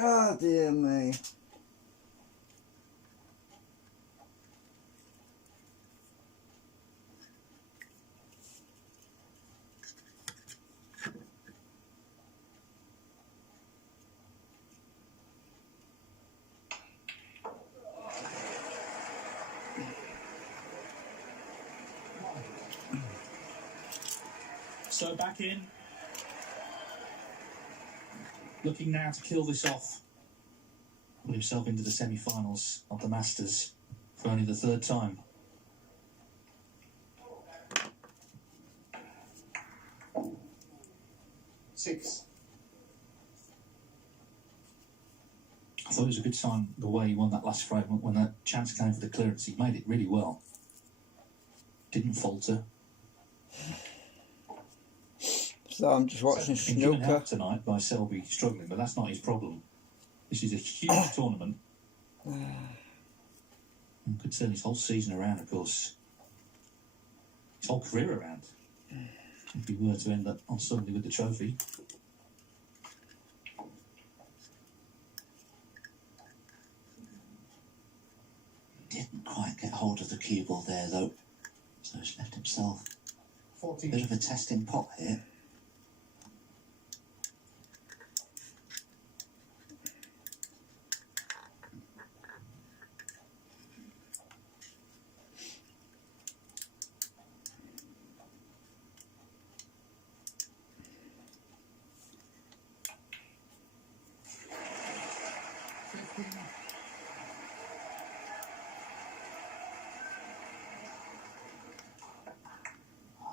Oh dear me. So back in. Looking now to kill this off. Put himself into the semi-finals of the Masters for only the third time. Six. I thought it was a good sign the way he won that last frame. When that chance came for the clearance, he made it really well. Didn't falter. So I'm just watching Given help snooker tonight by Selby struggling, but that's not his problem. This is a huge tournament. And could turn his whole season around, of course. His whole career around. If he were to end up on Sunday with the trophy. Didn't quite get hold of the cue ball there, though. So he's left himself 14. A bit of a testing pot here.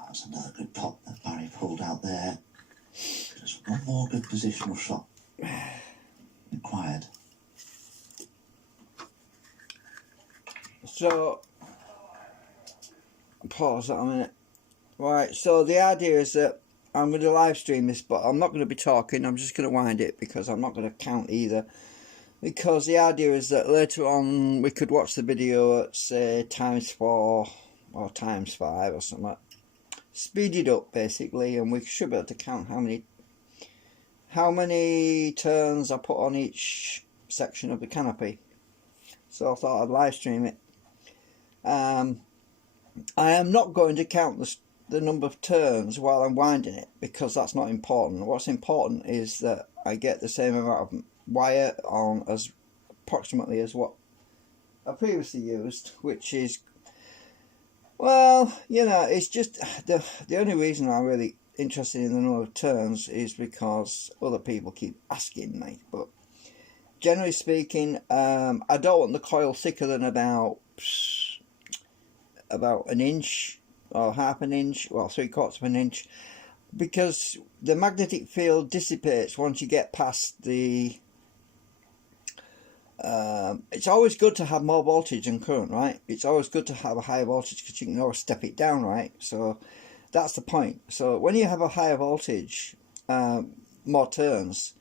That's another good pot that Barry pulled out there. Just one more good positional shot required. So, pause that a minute. Right, so the idea is that I'm going to live stream this, but I'm not going to be talking. I'm just going to wind it because I'm not going to count either. Because the idea is that later on we could watch the video at, say, ×4 or ×5 or something like that. Speed it up basically, and we should be able to count how many turns I put on each section of the canopy. So I thought I'd live stream it. I am not going to count the number of turns while I'm winding it, because that's not important. What's important is that I get the same amount of wire on as approximately as what I previously used, which is, well, you know, it's just the only reason I'm really interested in the number of turns is because other people keep asking me. But generally speaking, I don't want the coil thicker than about an inch or half an inch, well, 3/4 of an inch, because the magnetic field dissipates once you get past the it's always good to have more voltage and current, right? It's always good to have a higher voltage because you can always step it down, right? So that's the point. So when you have a higher voltage, more turns,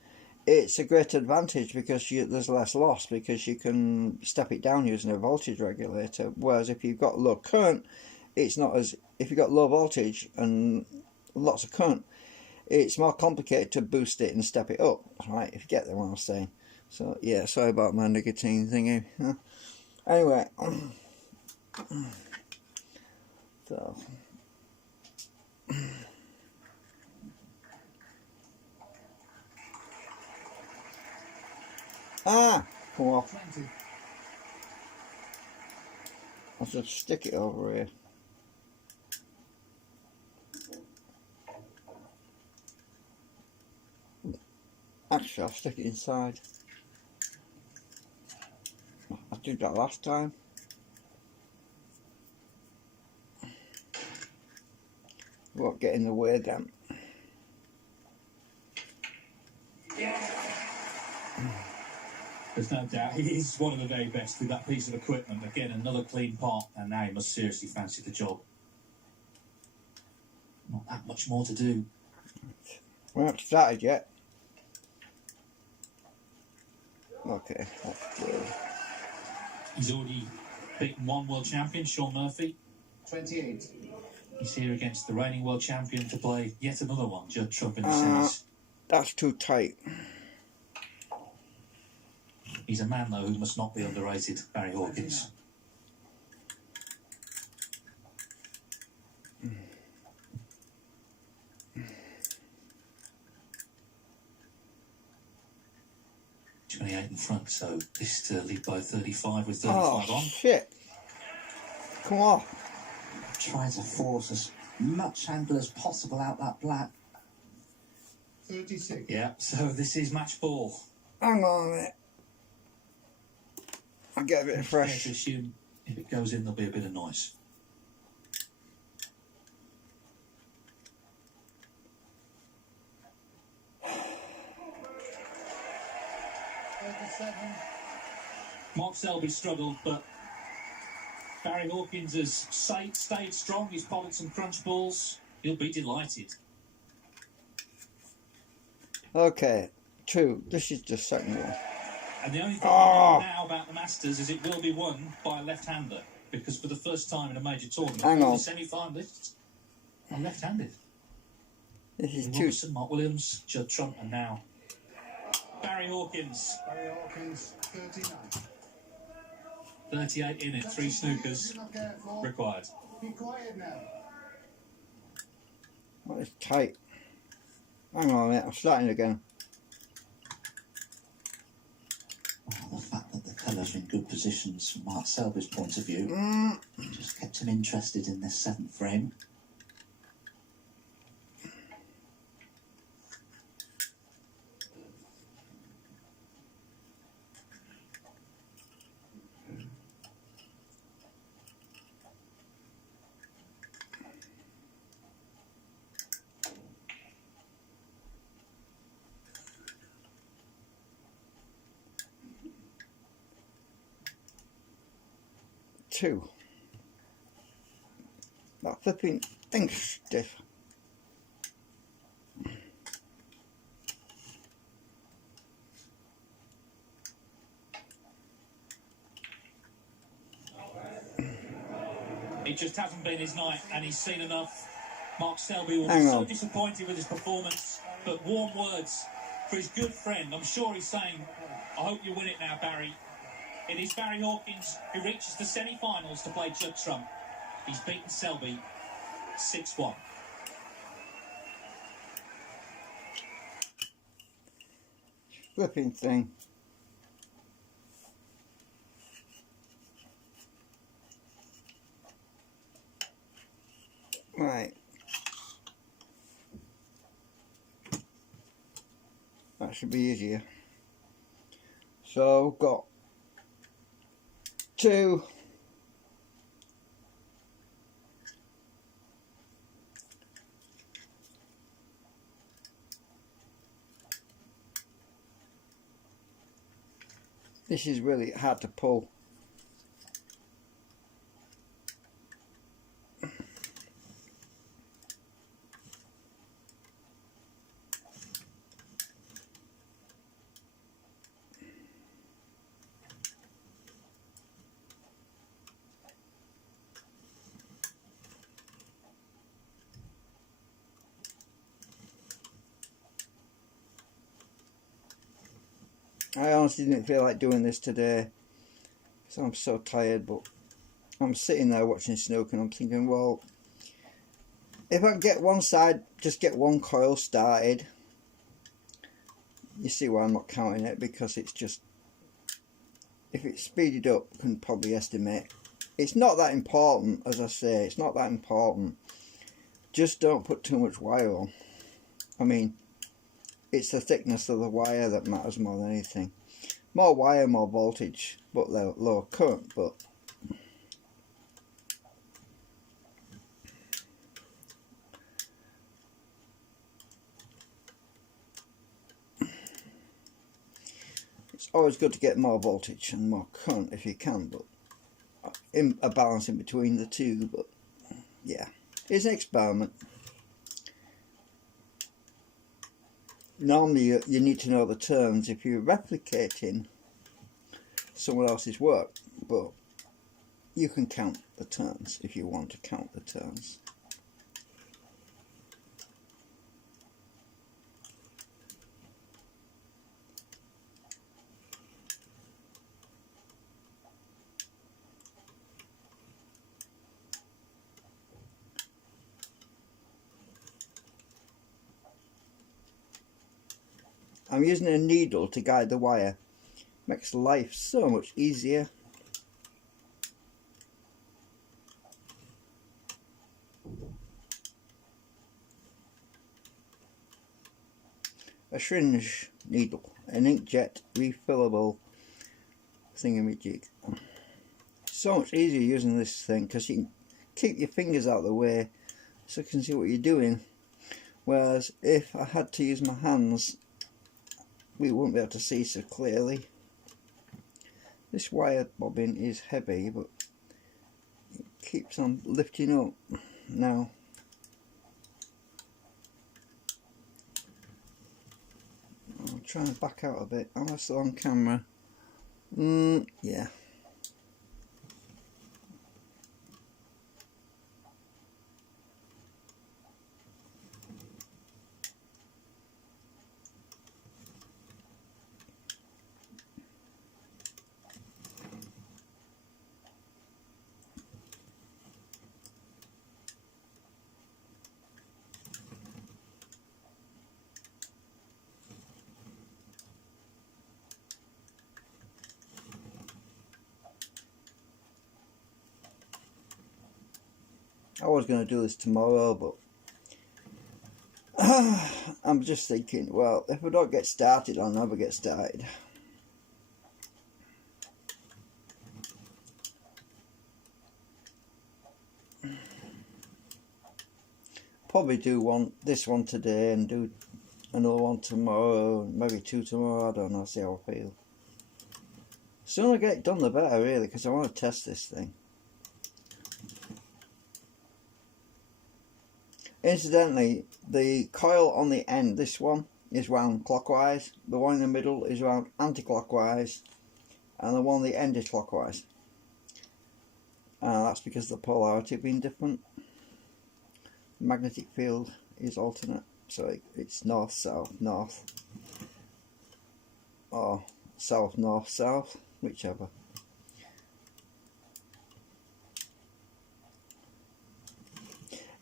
it's a great advantage because there's less loss, because you can step it down using a voltage regulator. Whereas if you've got low current, it's not as, if you've got low voltage and lots of current, it's more complicated to boost it and step it up, right? If you get what I'm saying. So yeah, sorry about my nicotine thingy. Anyway, so come off. I'll just stick it over here. Actually, I'll stick it inside. I did that last time. Won't get in the way again. There's no doubt he is one of the very best with that piece of equipment. Again, another clean part, and now he must seriously fancy the job. Not that much more to do. We're not started yet. Okay, that's good. He's already beaten one world champion, Sean Murphy. 28. He's here against the reigning world champion to play yet another one, Judd Trump in the semis. That's too tight. He's a man, though, who must not be underrated, Barry Hawkins. In front, so this is to lead by 35 with 35 oh, on. Shit. Come on. Try to force as much angle as possible out that black. 36. Yeah, so this is match ball. Hang on a minute. I'll get a bit It's fair fresh. to assume if it goes in, there'll be a bit of noise. Mark Selby struggled, but Barry Hawkins has stayed strong. He's potted some crunch balls. He'll be delighted. Okay, 2. This is the second one. And the only thing I know now about the Masters is it will be won by a left-hander, because for the first time in a major tournament, Hang on. the semi-finalists are left-handed. This is 2. Robertson, Mark Williams, Judd Trump, and now Barry Hawkins. Barry Hawkins, 39. 38 in it, 3 snookers required. Be quiet now. Well, it's tight. Hang on a minute, I'm starting again. Well, the fact that the colours are in good positions from Mark Selby's point of view just kept him interested in this 7th frame. Two. That flipping thing's stiff. It just hasn't been his night, and he's seen enough. Mark Selby will be Hang so on. disappointed with his performance, but warm words for his good friend. I'm sure he's saying, I hope you win it now, Barry. It is Barry Hawkins who reaches the semi-finals to play Judd Trump. He's beaten Selby 6-1. Flipping thing. Right. That should be easier. So, got 2. This is really hard to pull. I honestly didn't feel like doing this today, so I'm so tired, but I'm sitting there watching snooker and I'm thinking, well, if I get one side, just get one coil started. You see why I'm not counting it, because it's just, if it's speeded up, I can probably estimate. It's not that important, as I say, it's not that important. Just don't put too much wire on. I mean, it's the thickness of the wire that matters more than anything. More wire, more voltage, but lower current, but always good to get more voltage and more current if you can, but in a balance in between the two. But yeah, it's an experiment. Normally you need to know the turns if you're replicating someone else's work, but you can count the turns if you want to count the turns. I'm using a needle to guide the wire. Makes life so much easier. A syringe needle, an inkjet refillable thingamajig. So much easier using this thing because you can keep your fingers out of the way so you can see what you're doing. Whereas if I had to use my hands, we wouldn't be able to see so clearly. This wire bobbin is heavy, but it keeps on lifting up. Now, I'll try and back out a bit. Am I still on camera? Yeah. I was going to do this tomorrow, but I'm just thinking, well, if I don't get started, I'll never get started. Probably do this one today and do another one tomorrow, maybe 2 tomorrow. I don't know, see how I feel. The sooner I get it done the better, really, because I want to test this thing. Incidentally, the coil on the end, this one, is round clockwise, the one in the middle is round anti-clockwise, and the one on the end is clockwise. That's because of the polarity being different. The magnetic field is alternate, so it's north, south, north, or south, north, south, whichever.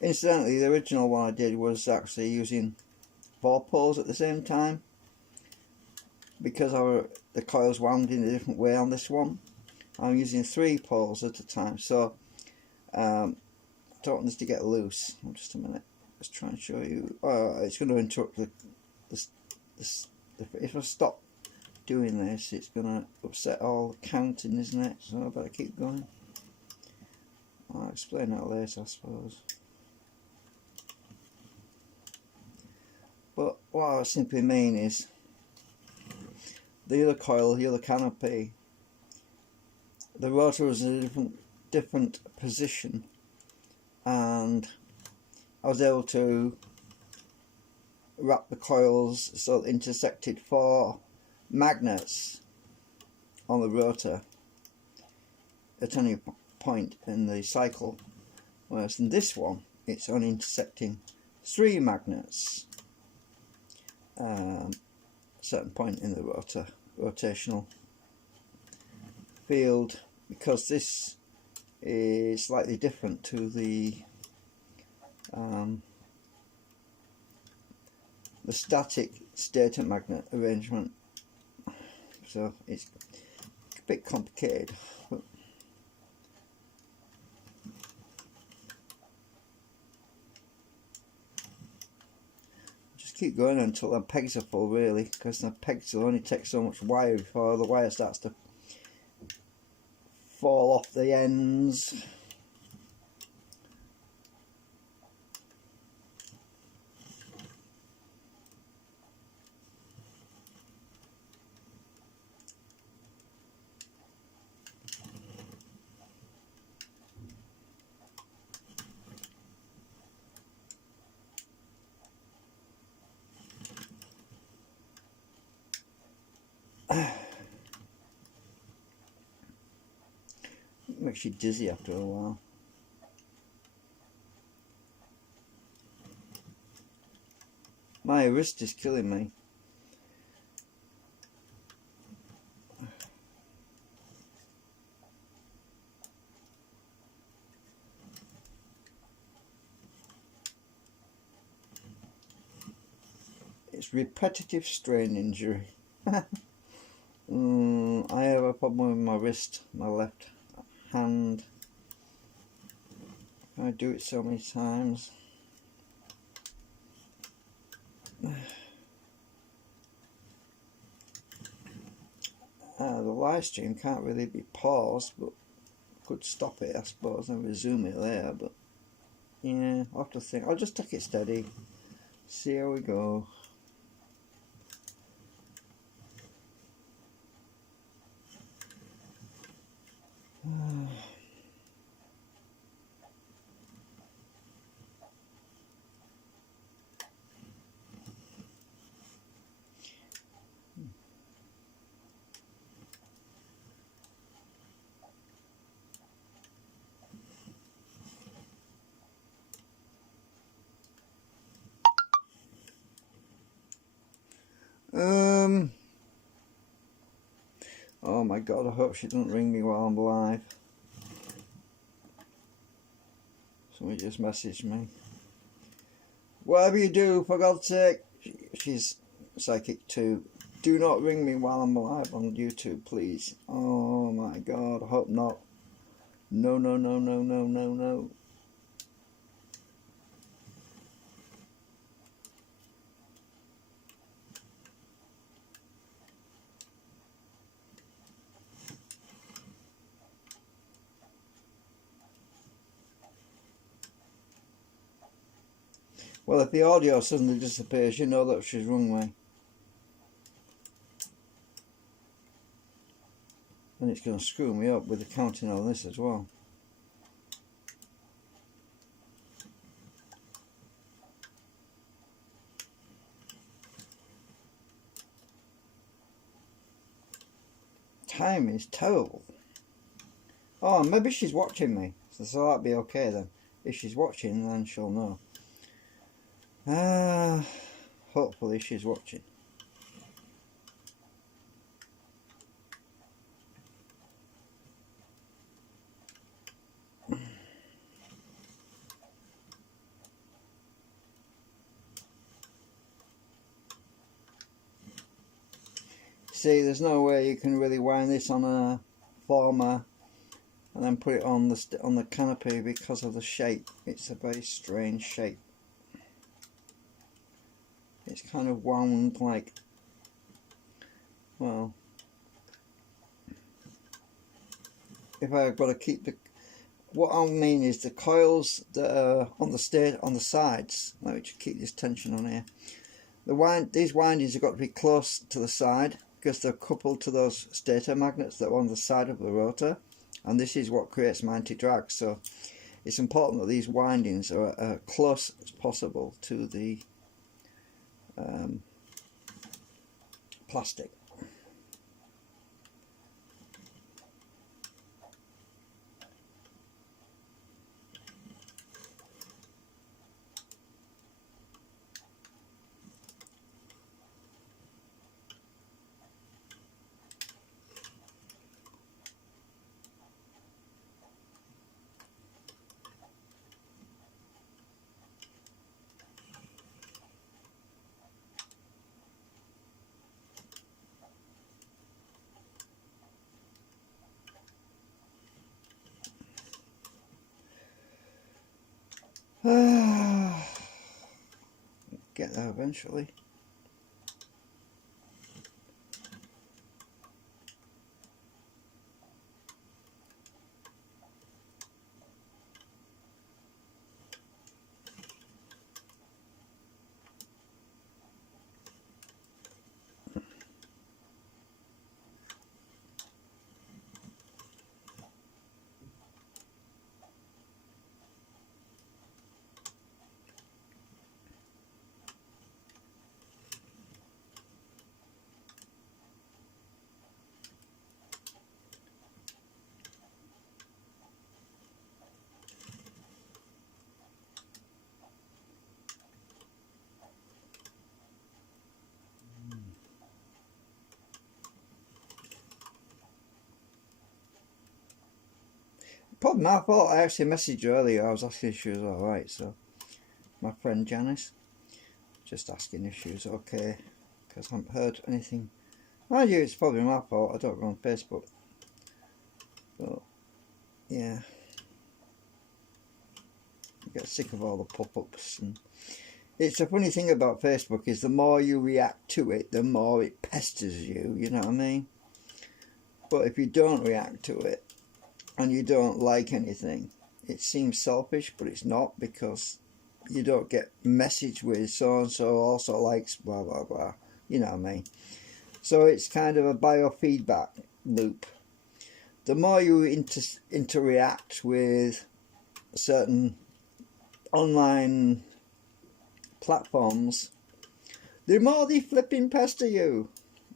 Incidentally, the original one I did was actually using 4 poles at the same time, because the coil's wound in a different way on this one. I'm using 3 poles at a time, so I don't want this to get loose. Just a minute, let's try and show you. It's going to interrupt if I stop doing this, it's going to upset all the counting, isn't it? So I better keep going. I'll explain that later, I suppose. But what I simply mean is the other coil, the other canopy, the rotor was in a different position, and I was able to wrap the coils so it intersected 4 magnets on the rotor at any point in the cycle, whereas in this one it's only intersecting 3 magnets certain point in the rotational field, because this is slightly different to the static stator magnet arrangement, so it's a bit complicated. But keep going until the pegs are full, really, because the pegs will only take so much wire before the wire starts to fall off the ends. makes you dizzy after a while. My wrist is killing me. It's repetitive strain injury. I have a problem with my wrist, my left hand. I do it so many times. The live stream can't really be paused, but could stop it, I suppose, and resume it later. But yeah, I'll have to think. I'll just take it steady, see how we go. Oh my God, I hope she doesn't ring me while I'm live. Somebody just messaged me. Whatever you do, for God's sake, she's psychic too. Do not ring me while I'm live on YouTube, please. Oh my God, I hope not. No, no, no, no, no, no, no. Well, if the audio suddenly disappears, you know that she's rung me. And it's going to screw me up with the counting on this as well. Time is terrible. Oh, maybe she's watching me. So that'll be okay then. If she's watching, then she'll know. Hopefully she's watching. See, there's no way you can really wind this on a former and then put it on the canopy because of the shape. It's a very strange shape. It's kind of wound like, well, if I've got to keep the, what I mean is the coils that are on the sides. Let me just keep this tension on here. These windings have got to be close to the side because they're coupled to those stator magnets that are on the side of the rotor, and this is what creates my anti-drag. So it's important that these windings are close as possible to the plastic. Get there eventually. Probably my fault. I actually messaged her earlier. I was asking if she was alright, so my friend Janice, just asking if she was okay, because I haven't heard anything. Mind you, it's probably my fault. I don't go on Facebook. But yeah, I get sick of all the pop-ups. And it's a funny thing about Facebook is the more you react to it, the more it pesters you. You know what I mean? But if you don't react to it and you don't like anything, it seems selfish, but it's not, because you don't get message with so and so also likes blah blah blah. You know what I mean? So it's kind of a biofeedback loop. The more you interact with certain online platforms, the more they flipping pester you.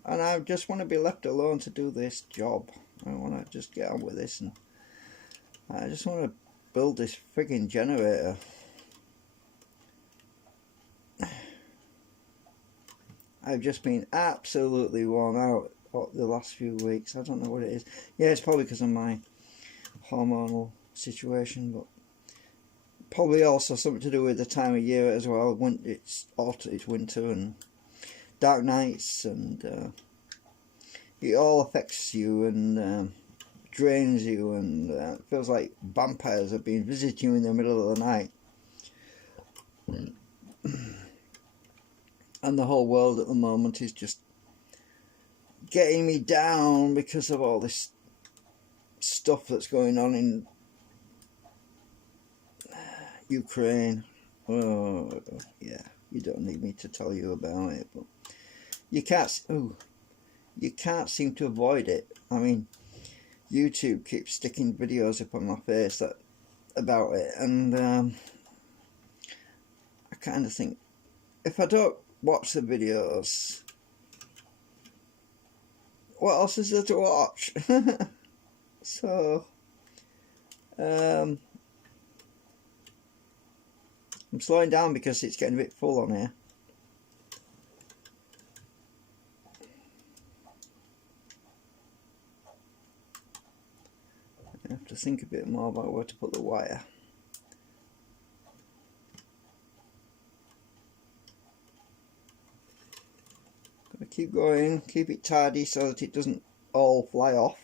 And I just want to be left alone to do this job. I want to just get on with this, and I just want to build this frigging generator. I've just been absolutely worn out the last few weeks. I don't know what it is. Yeah, it's probably because of my hormonal situation, but probably also something to do with the time of year as well. When it's autumn, it's winter, and dark nights, and it all affects you and drains you, and it feels like vampires have been visiting you in the middle of the night. And the whole world at the moment is just getting me down because of all this stuff that's going on in Ukraine. Oh, yeah, you don't need me to tell you about it, but you can't seem to avoid it. I mean, YouTube keeps sticking videos up on my face about it, and I kind of think, if I don't watch the videos, what else is there to watch? So I'm slowing down because it's getting a bit full on here. I have to think a bit more about where to put the wire. Gonna keep going, keep it tidy so that it doesn't all fly off.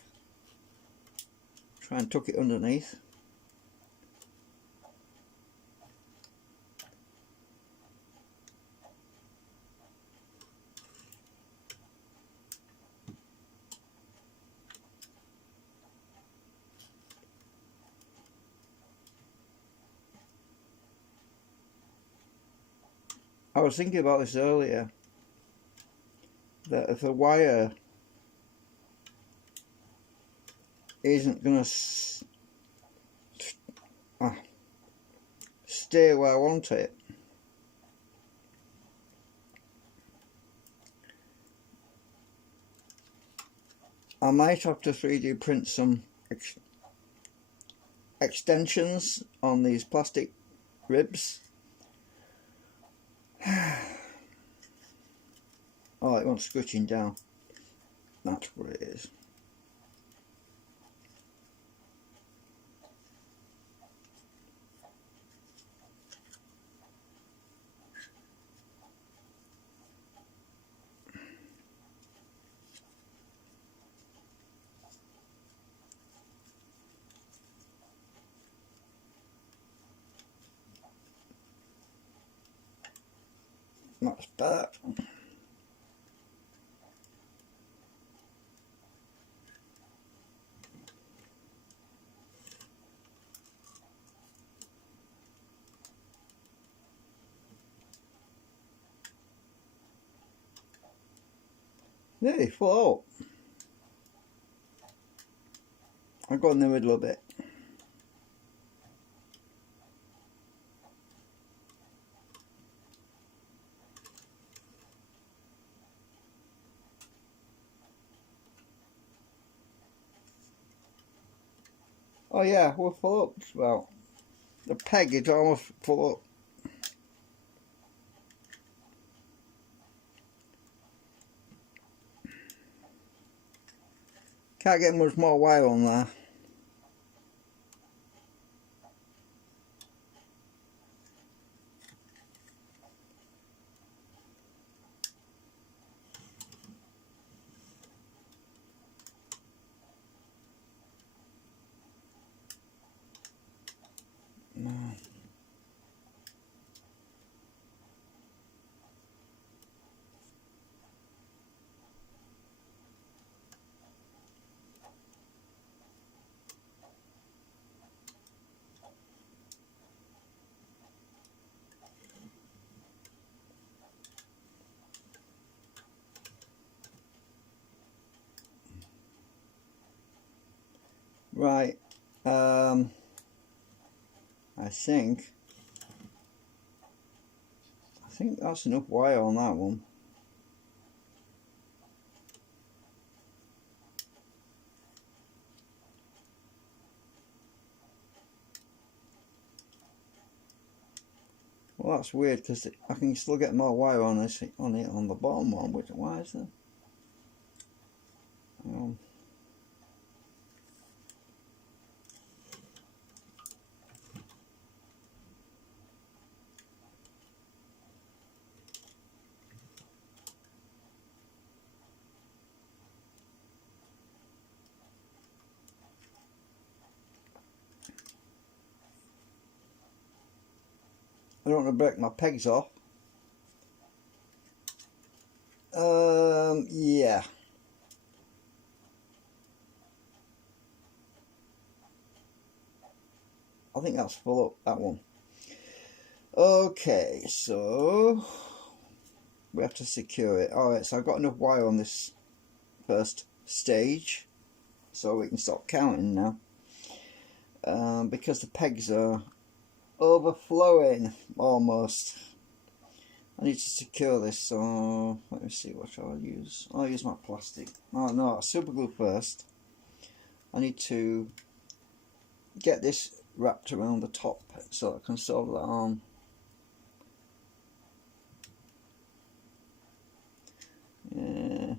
Try and tuck it underneath. I was thinking about this earlier, that if the wire isn't going to stay where I want it, I might have to 3D print some extensions on these plastic ribs. Oh, it wants scratching down. That's what it is. That's better. Nearly full up. I'll go in the middle a bit. Oh yeah, we're full up. Well, the peg is almost full up. Can't get much more wire on there. Right, I think that's enough wire on that one. Well, that's weird because I can still get more wire on this on the bottom one. Which, why is that? I don't want to break my pegs off. Yeah. I think that's full up, that one. Okay, so we have to secure it. Alright, so I've got enough wire on this first stage, so we can stop counting now. Because the pegs are overflowing almost. I need to secure this, so let me see what I'll use. I'll use my plastic. Oh no, super glue first. I need to get this wrapped around the top so I can solve that on. Yeah.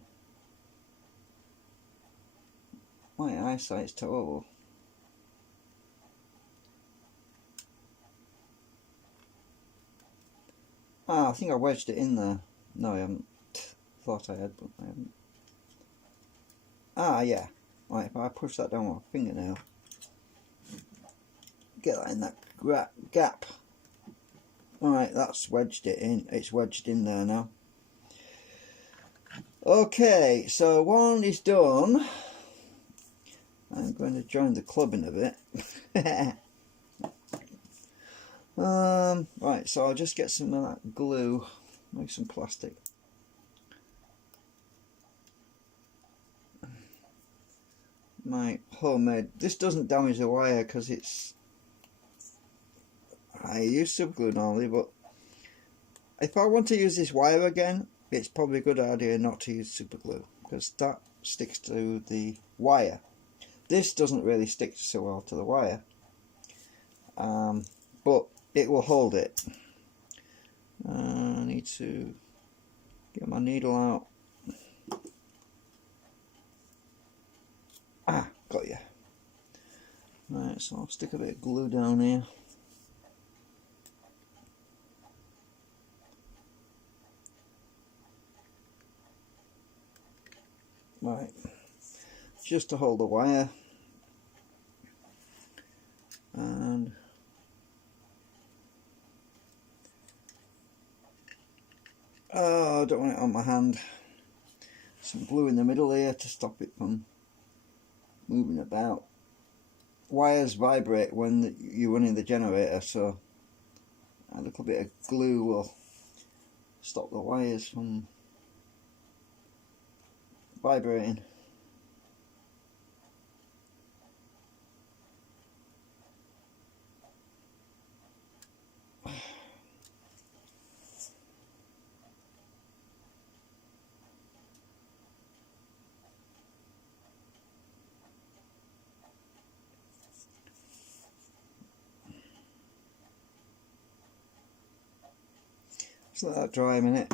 My eyesight's terrible. Ah, I think I wedged it in there. No, I haven't. Thought I had, but I haven't. Ah, yeah. Right, if I push that down with my fingernail, get that in that gap. Alright, that's wedged it in. It's wedged in there now. Okay, so one is done. I'm going to join the club in a bit. Right, so I'll just get some of that glue, make some plastic. My homemade, this doesn't damage the wire because I use super glue normally, but if I want to use this wire again, it's probably a good idea not to use super glue because that sticks to the wire. This doesn't really stick so well to the wire, but it will hold it. I need to get my needle out. Ah, got you. Right, so I'll stick a bit of glue down here. Right, just to hold the wire. And oh, I don't want it on my hand. Some glue in the middle here to stop it from moving about. Wires vibrate when you're running the generator, so a little bit of glue will stop the wires from vibrating. Just let that dry a minute.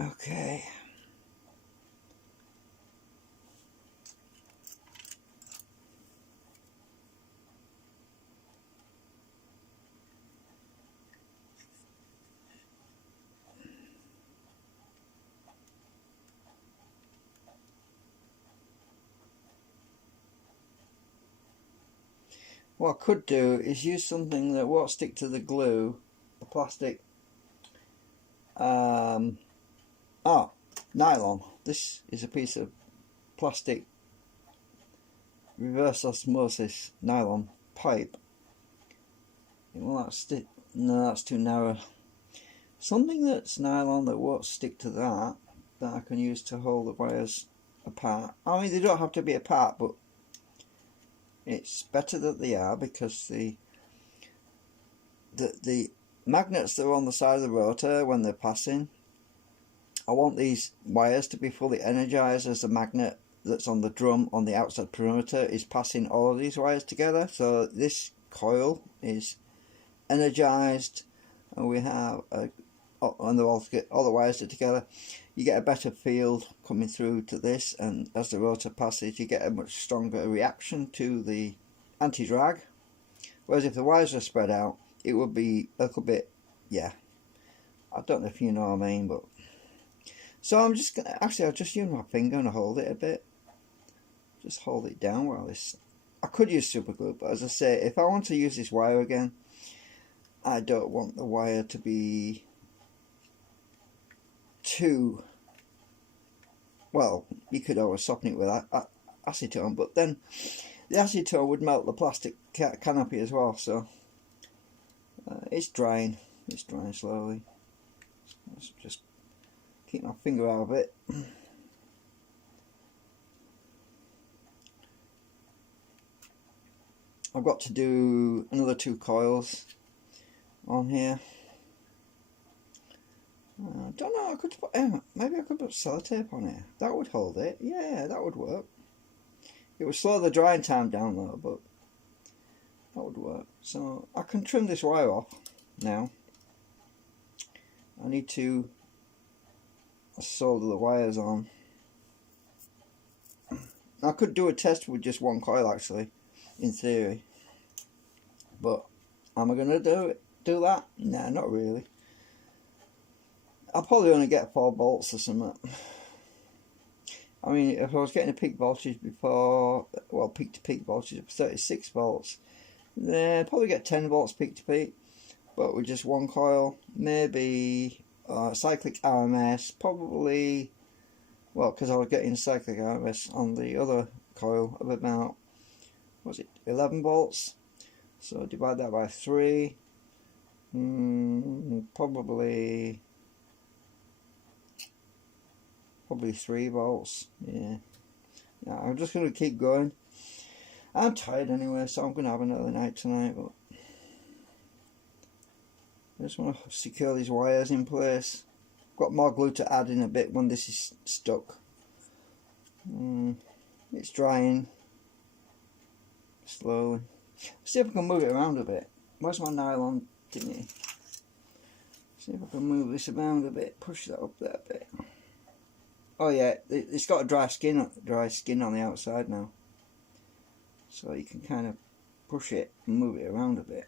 Okay. What I could do is use something that won't stick to the glue, the plastic. Nylon. this is a piece of plastic reverse osmosis nylon pipe. Well, no, that's too narrow. Something that's nylon that won't stick to that I can use to hold the wires apart. I mean, they don't have to be apart, but it's better that they are, because the magnets that are on the side of the rotor when they're passing, I want these wires to be fully energized as the magnet that's on the drum on the outside perimeter is passing all of these wires together. So this coil is energized, and we have and all the wires are together. You get a better field coming through to this, and as the rotor passes you get a much stronger reaction to the anti-drag. Whereas if the wires are spread out, it would be a little bit, yeah, I don't know if you know what I mean. But so I'm just gonna, actually I'll just use my finger and hold it a bit, just hold it down while this, I could use super glue, but as I say, if I want to use this wire again, I don't want the wire to be too, well, you could always soften it with acetone, but then the acetone would melt the plastic canopy as well. So it's drying slowly. Let's just keep my finger out of it. I've got to do another 2 coils on here. I don't know, I could put, maybe I could put sellotape on here. That would hold it. Yeah, that would work. It would slow the drying time down though, but that would work. So I can trim this wire off now. I need to solder the wires on. I could do a test with just 1 coil actually, in theory. But am I going to do that? Nah, not really. I'll probably only get 4 bolts or something. I mean, if I was getting a peak voltage before, well, peak to peak voltage of 36 volts, then I'd probably get 10 volts peak to peak. But with just 1 coil, maybe cyclic RMS, probably, well, because I was getting cyclic RMS on the other coil of about, was it 11 volts? So divide that by 3, probably 3 volts. Yeah, I'm just going to keep going. I'm tired anyway, so I'm going to have another night tonight, but I just want to secure these wires in place. Got more glue to add in a bit when this is stuck. It's drying slowly. See if I can move it around a bit. Where's my nylon thingy? See if I can move this around a bit. Push that up there a bit. Oh yeah, it's got a dry skin on the outside now, so you can kind of push it and move it around a bit.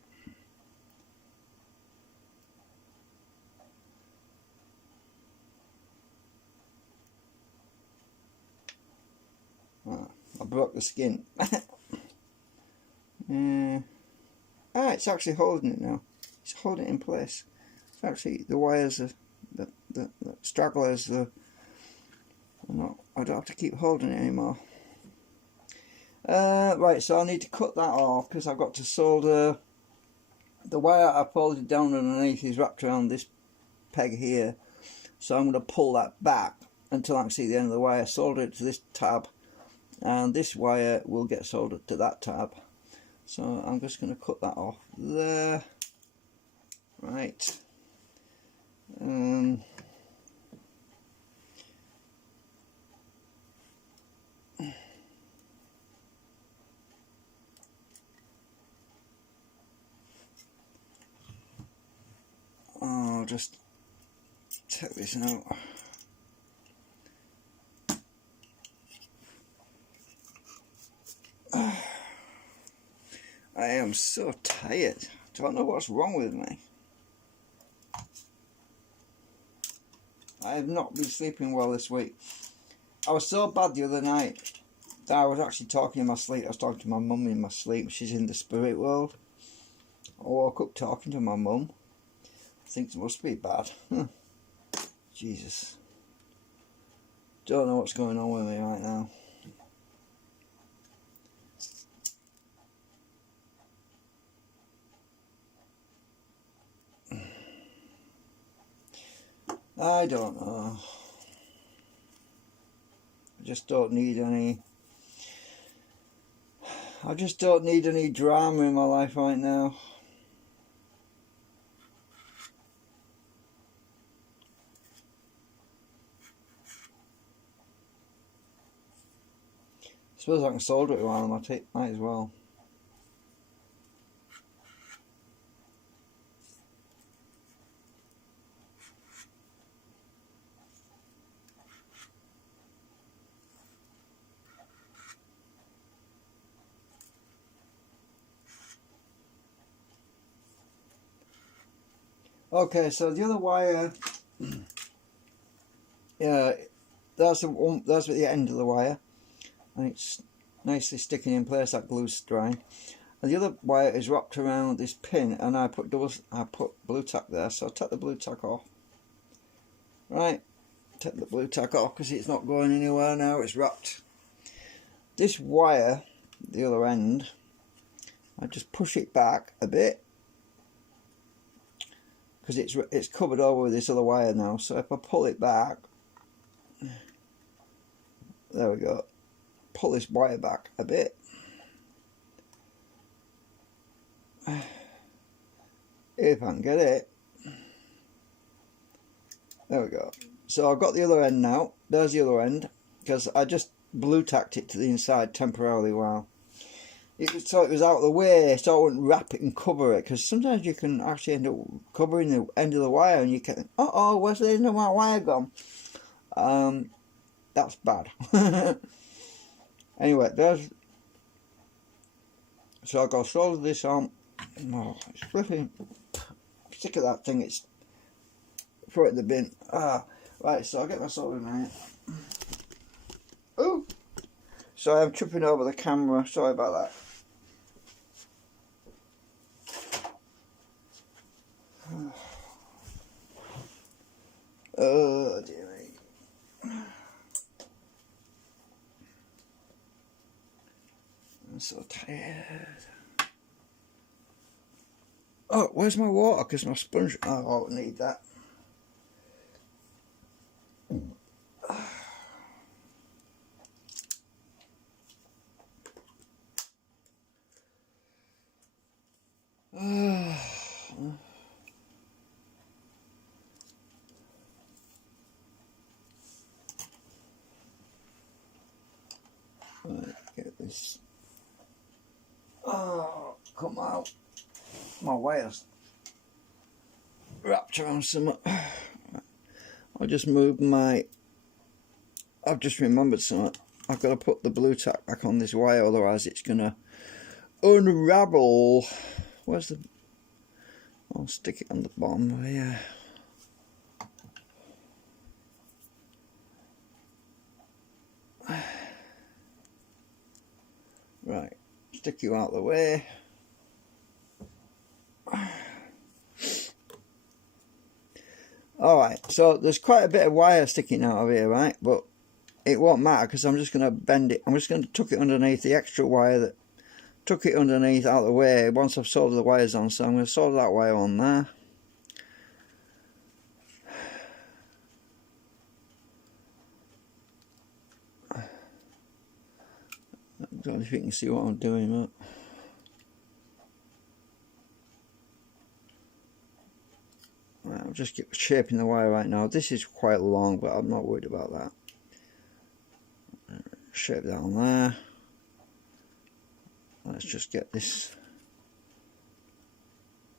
I broke the skin. It's actually holding it now. It's holding it in place. It's actually, the wires are, the stragglers are, I don't have to keep holding it anymore. Right, so I need to cut that off because I've got to solder. The wire I folded down underneath is wrapped around this peg here, so I'm going to pull that back until I can see the end of the wire, solder it to this tab, and this wire will get soldered to that tab. So I'm just going to cut that off there. Right. I'll just take this out. I am so tired. Don't know what's wrong with me. I have not been sleeping well this week. I was so bad the other night that I was actually talking in my sleep. I was talking to my mum in my sleep. She's in the spirit world. I woke up talking to my mum. Things must be bad. Jesus. Don't know what's going on with me right now. I don't know. I just don't need any drama in my life right now. I suppose I can solder it while I'm at it, might as well. Okay, so the other wire, yeah, that's at the end of the wire, and it's nicely sticking in place. That glue's drying, and the other wire is wrapped around this pin, and I put blue tack there. So I'll take the blue tack off. Right, take the blue tack off because it's not going anywhere now. It's wrapped. This wire, the other end, I just push it back a bit, because it's covered over with this other wire now. So if I pull it back, there we go, pull this wire back a bit, if I can get it, there we go. So I've got the other end now. There's the other end, because I just blue tacked it to the inside temporarily while so it was out of the way, so I wouldn't wrap it and cover it, because sometimes you can actually end up covering the end of the wire and you can, where's the end of my wire gone? That's bad. Anyway, so I've got to solder this on. Oh, it's flipping, sick of that thing, it's, throw it in the bin. Right, so I'll get my soldering iron. Oh, sorry, I'm tripping over the camera, sorry about that. Oh dear me. I'm so tired. Oh, where's my water? Because my sponge, I won't need that. Right, get this. Oh, come out. My wire's wrapped around something. I'll just move my. I've just remembered something. I've got to put the blue tack back on this wire, otherwise it's gonna unravel. Where's the. I'll stick it on the bottom here. Right, stick you out of the way. Alright, so there's quite a bit of wire sticking out of here, right? But it won't matter because I'm just going to bend it. I'm just going to tuck it underneath the extra wire that tuck it underneath out of the way once I've soldered the wires on. So I'm going to solder that wire on there. I don't know if you can see what I'm doing, but I'm just shaping the wire right now. This is quite long, but I'm not worried about that. Shape that on there. Let's just get this.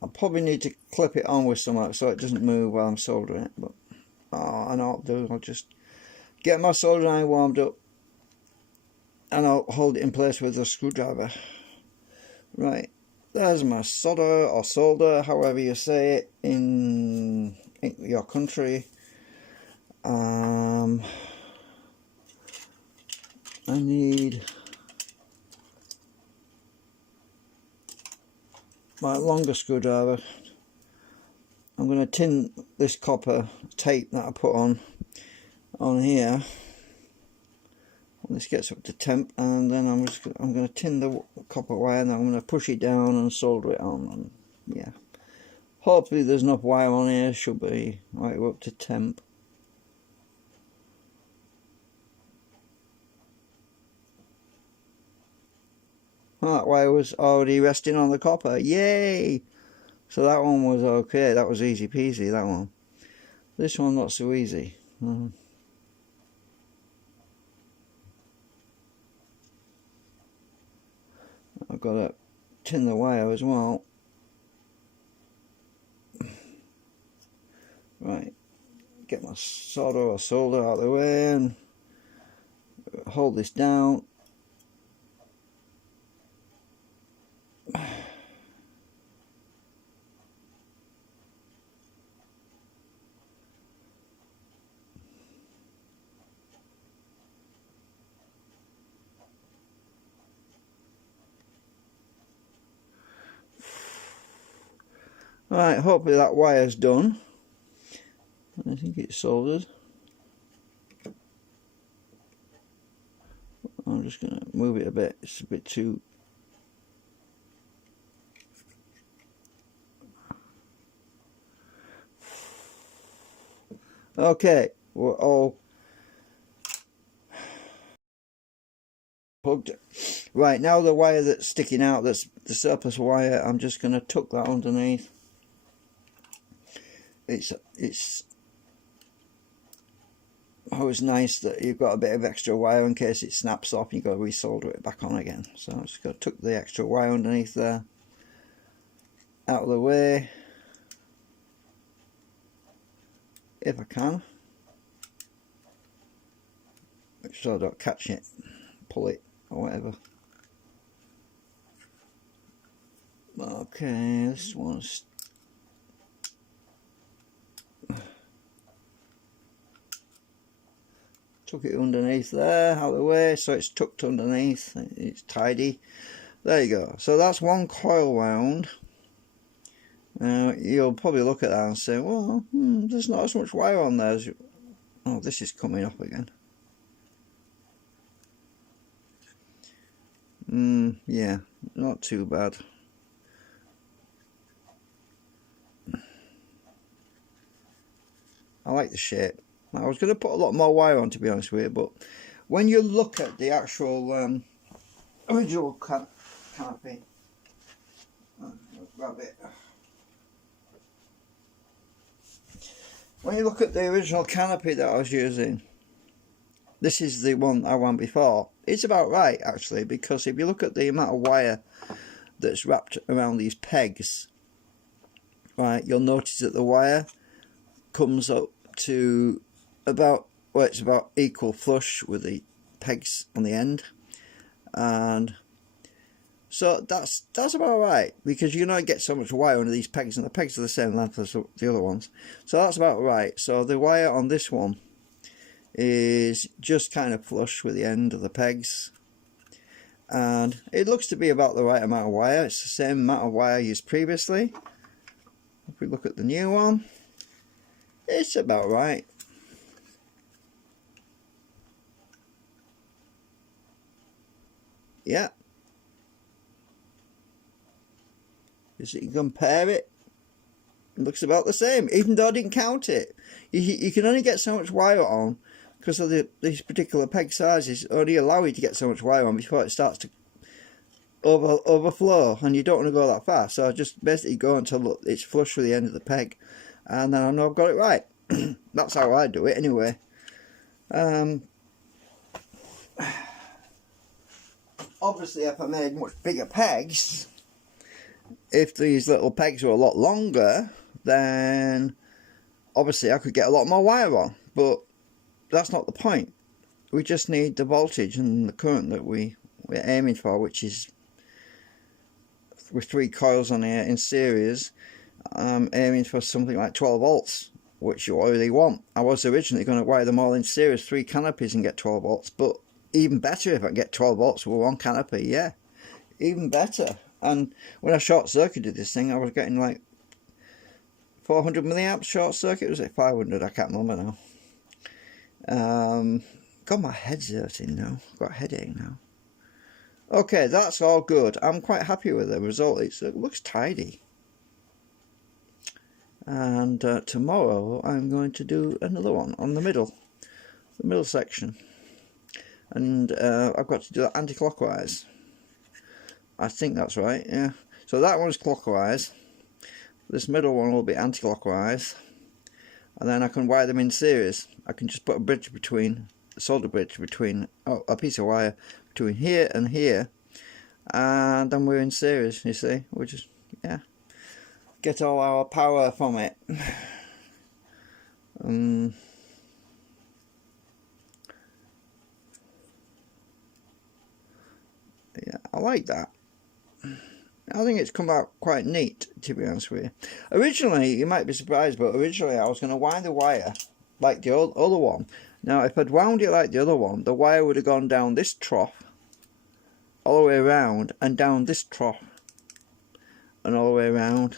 I'll probably need to clip it on with something so it doesn't move while I'm soldering it. But I know what I'll do. I'll just get my soldering iron warmed up, and I'll hold it in place with a screwdriver. Right. There's my solder or solder, however you say it in your country. I need my longer screwdriver. I'm going to tin this copper tape that I put on here. This gets up to temp, and then I'm going to tin the copper wire, and then I'm going to push it down and solder it on. And yeah, hopefully there's enough wire on here. Should be right. We're up to temp. Oh, that wire was already resting on the copper. Yay! So that one was okay. That was easy peasy. That one. This one not so easy. I've got to tin the wire as well. Right, get my solder or solder out of the way and hold this down. Right, hopefully that wire's done. I think it's soldered. I'm just going to move it a bit. It's a bit too... Okay, we're all plugged. Right, now the wire that's sticking out, that's the surplus wire, I'm just going to tuck that underneath. It's always nice that you've got a bit of extra wire in case it snaps off and you've got to resolder it back on again. So I'm just going to tuck the extra wire underneath there, out of the way, if I can, so I don't catch it, pull it or whatever. Okay, this one's tuck it underneath there, out of the way, so it's tucked underneath, it's tidy. There you go. So that's one coil wound. You'll probably look at that and say, well, there's not as much wire on there as you... Oh, this is coming up again. Yeah, not too bad. I like the shape. I was going to put a lot more wire on, to be honest with you, but when you look at the actual original canopy, grab it. When you look at the original canopy that I was using, this is the one I won before. It's about right, actually, because if you look at the amount of wire that's wrapped around these pegs, right, you'll notice that the wire comes up to about, well, it's about equal flush with the pegs on the end, and so that's about right, because you don't get so much wire under these pegs, and the pegs are the same length as the other ones, so that's about right. So the wire on this one is just kind of flush with the end of the pegs, and it looks to be about the right amount of wire. It's the same amount of wire used previously. If we look at the new one, it's about right. Yeah. As you compare it, it looks about the same, even though I didn't count it. You can only get so much wire on because of these particular peg sizes only allow you to get so much wire on before it starts to overflow, and you don't want to go that far. So I just basically go until it's flush with the end of the peg, and then I know I've got it right. That's how I do it anyway. Obviously, if I made much bigger pegs, if these little pegs were a lot longer, then obviously I could get a lot more wire on, but that's not the point. We just need the voltage and the current that we're aiming for, which is with 3 coils on here in series. I'm aiming for something like 12 volts, which you really want. I was originally going to wire them all in series, 3 canopies, and get 12 volts, but even better if I can get 12 volts with 1 canopy, yeah, even better. And when I short circuited this thing, I was getting like 400 milliamps short circuit. Was it 500? I can't remember now. God, my head's hurting now. I've got a headache now. Okay, that's all good. I'm quite happy with the result. It looks tidy. And tomorrow I'm going to do another one on the middle section. And I've got to do that anti-clockwise. I think that's right, yeah. So that one's clockwise. This middle one will be anti-clockwise. And then I can wire them in series. I can just put a bridge between, a solder bridge between, a piece of wire between here and here. And then we're in series, you see. We just, yeah, get all our power from it. Yeah, I like that. I think it's come out quite neat, to be honest with you. Originally, you might be surprised, but originally I was going to wind the wire like the other one. Now, if I'd wound it like the other one, the wire would have gone down this trough, all the way around, and down this trough, and all the way around.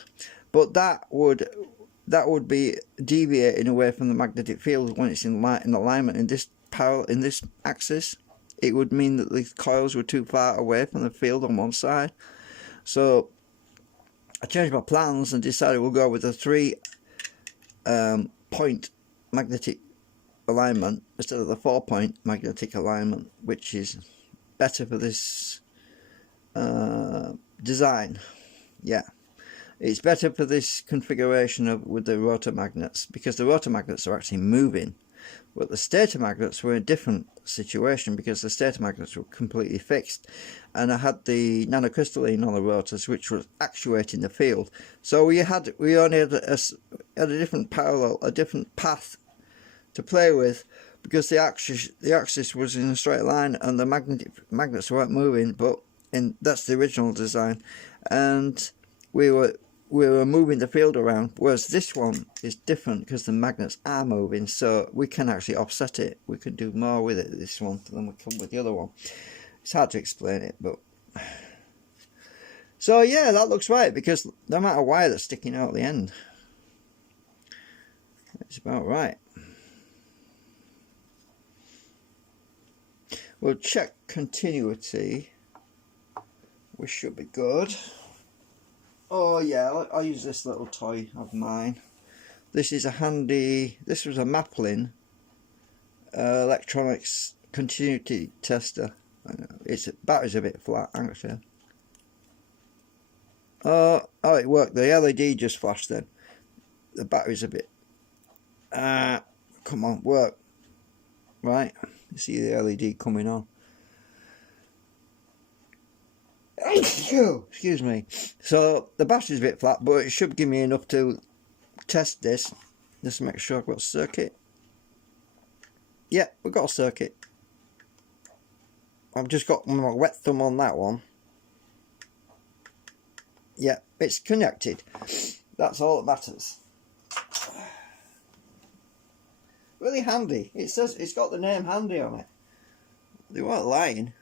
But that would be deviating away from the magnetic field when it's in alignment in this axis. It would mean that the coils were too far away from the field on one side. So I changed my plans and decided we'll go with a 3 point magnetic alignment instead of the 4 point magnetic alignment, which is better for this design. Yeah, it's better for this configuration with the rotor magnets, because the rotor magnets are actually moving. But the stator magnets were in a different situation, because the stator magnets were completely fixed, and I had the nanocrystalline on the rotors, which was actuating the field. So we only had a different path to play with, because the axis was in a straight line and the magnets weren't moving. But that's the original design, and we were moving the field around, whereas this one is different because the magnets are moving, so we can actually offset it. We can do more with it, this one, than we can with the other one. It's hard to explain it, but... So yeah, that looks right, because the amount of wire that's sticking out at the end, it's about right. We'll check continuity. We should be good. Oh yeah, I'll use this little toy of mine. This is a handy, this was a Maplin electronics continuity tester. Its battery's a bit flat, actually. Oh, it worked. The LED just flashed then. The battery's a bit... come on, work. Right, you see the LED coming on. Excuse me. So the battery's a bit flat, but it should give me enough to test this. Just to make sure I've got a circuit. Yeah, we've got a circuit. I've just got my wet thumb on that one. Yeah, it's connected. That's all that matters. Really handy. It says it's got the name Handy on it. They weren't lying.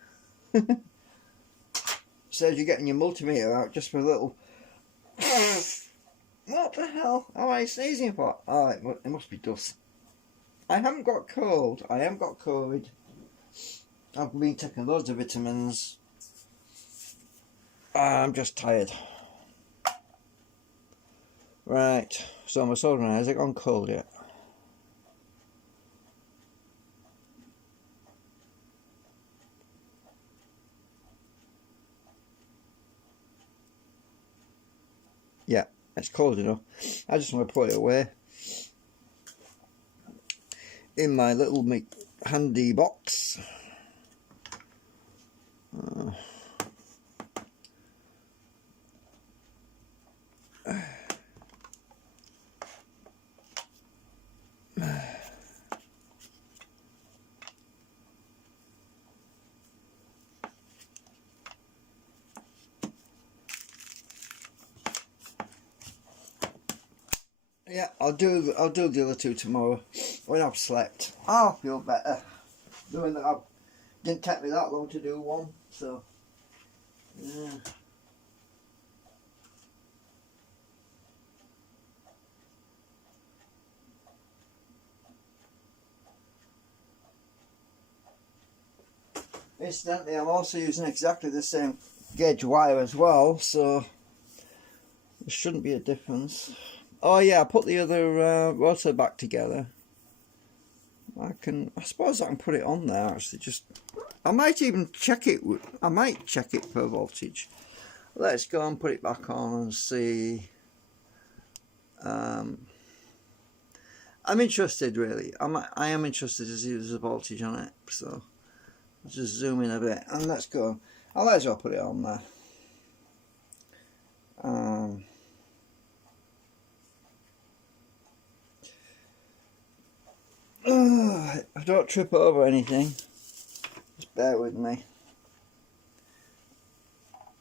Says you're getting your multimeter out just for a little. What the hell am I sneezing for? Alright, it must be dust. I haven't got cold. I haven't got COVID. I've been taking loads of vitamins. I'm just tired. Right, so my soldering has it gone cold yet? Yeah, it's cold enough. I just want to put it away in my little handy box. Yeah, I'll do the other two tomorrow when I've slept. I'll feel better. Doing that, didn't take me that long to do one, so yeah. Incidentally, I'm also using exactly the same gauge wire as well, so there shouldn't be a difference. Oh yeah, I put the other rotor back together. I suppose I can put it on there actually. I might even check it. I might check it for voltage. Let's go and put it back on and see. I'm interested really. I am interested to see if there's a voltage on it. So let's just zoom in a bit and let's go. I might as well put it on there. I don't trip over anything. Just bear with me.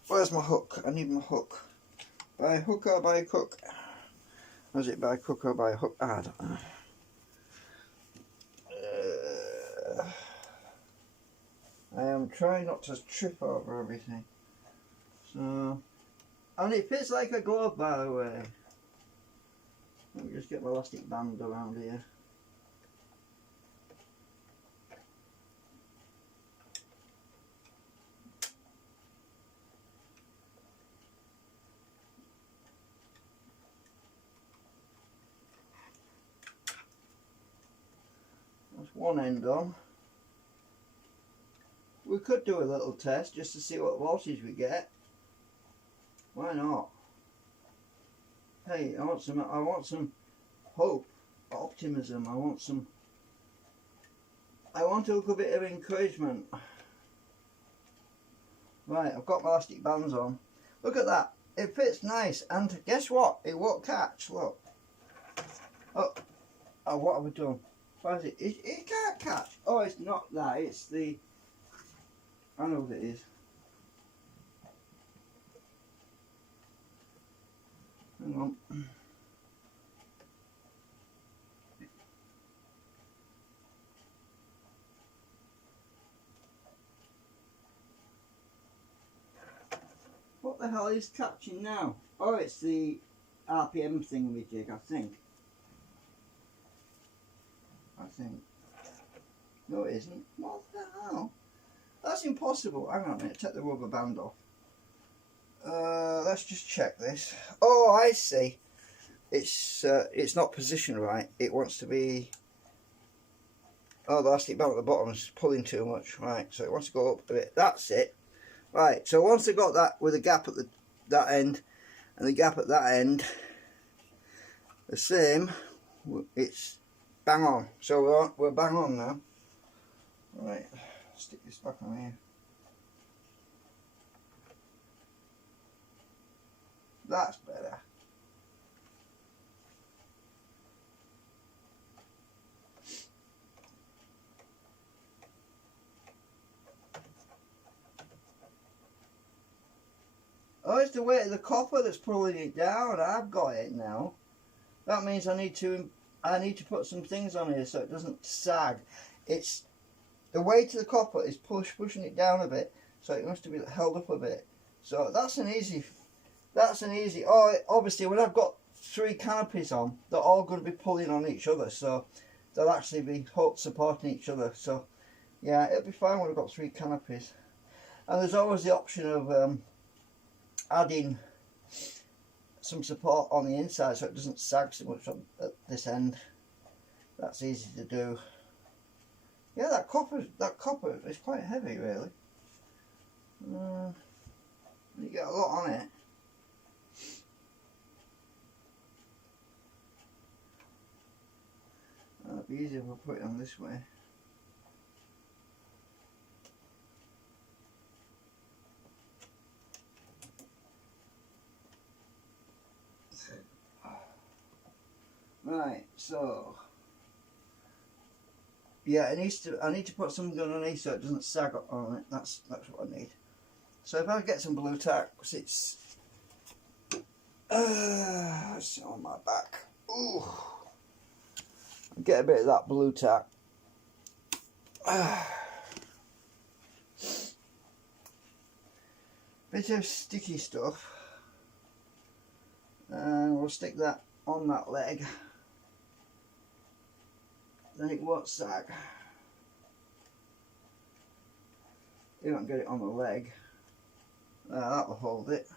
Where's my hook? I need my hook. By hook or by crook? Was it by crook or by hook? I don't know. I am trying not to trip over everything. So, and it fits like a glove, by the way. Let me just get my elastic band around here. That's one end on. We could do a little test just to see what voltage we get. Why not? Hey, I want some hope, optimism. I want a little bit of encouragement. Right, I've got my elastic bands on. Look at that. It fits nice, and guess what? It won't catch. Look. Oh, what have we done? Why is it? It can't catch. Oh, it's not that. It's the. I know what it is. Hang on. What the hell is catching now? Oh, it's the RPM thingamajig, I think. No, it isn't. What the hell? That's impossible. Hang on a minute, take the rubber band off. Let's just check this. Oh, I see. It's not positioned right. It wants to be. Oh, the elastic band at the bottom is pulling too much. Right, so it wants to go up a bit. That's it. Right, so once I got that with a gap at that end and the gap at that end the same, it's bang on. So we're bang on now. Right, stick this back on here. That's better. Oh, it's the weight of the copper that's pulling it down. I've got it now. That means I need to put some things on here so it doesn't sag. It's the weight of the copper is pushing it down a bit, so it wants to be held up a bit. So that's an easy. Oh, obviously when I've got 3 canopies on, they're all going to be pulling on each other, so they'll actually be supporting each other. So yeah, it'll be fine when I've got 3 canopies. And there's always the option of adding some support on the inside so it doesn't sag so much at this end. That's easy to do. Yeah, that copper is quite heavy, really. You get a lot on it. That'd be easier if I put it on this way. Right, so yeah, I need to put something underneath so it doesn't sag on it. That's what I need. So if I get some blue tack, because it's on my back. Ooh, get a bit of that blue tack. Bit of sticky stuff, and we'll stick that on that leg. Then it won't sag. If I can get it on the leg. That'll hold it.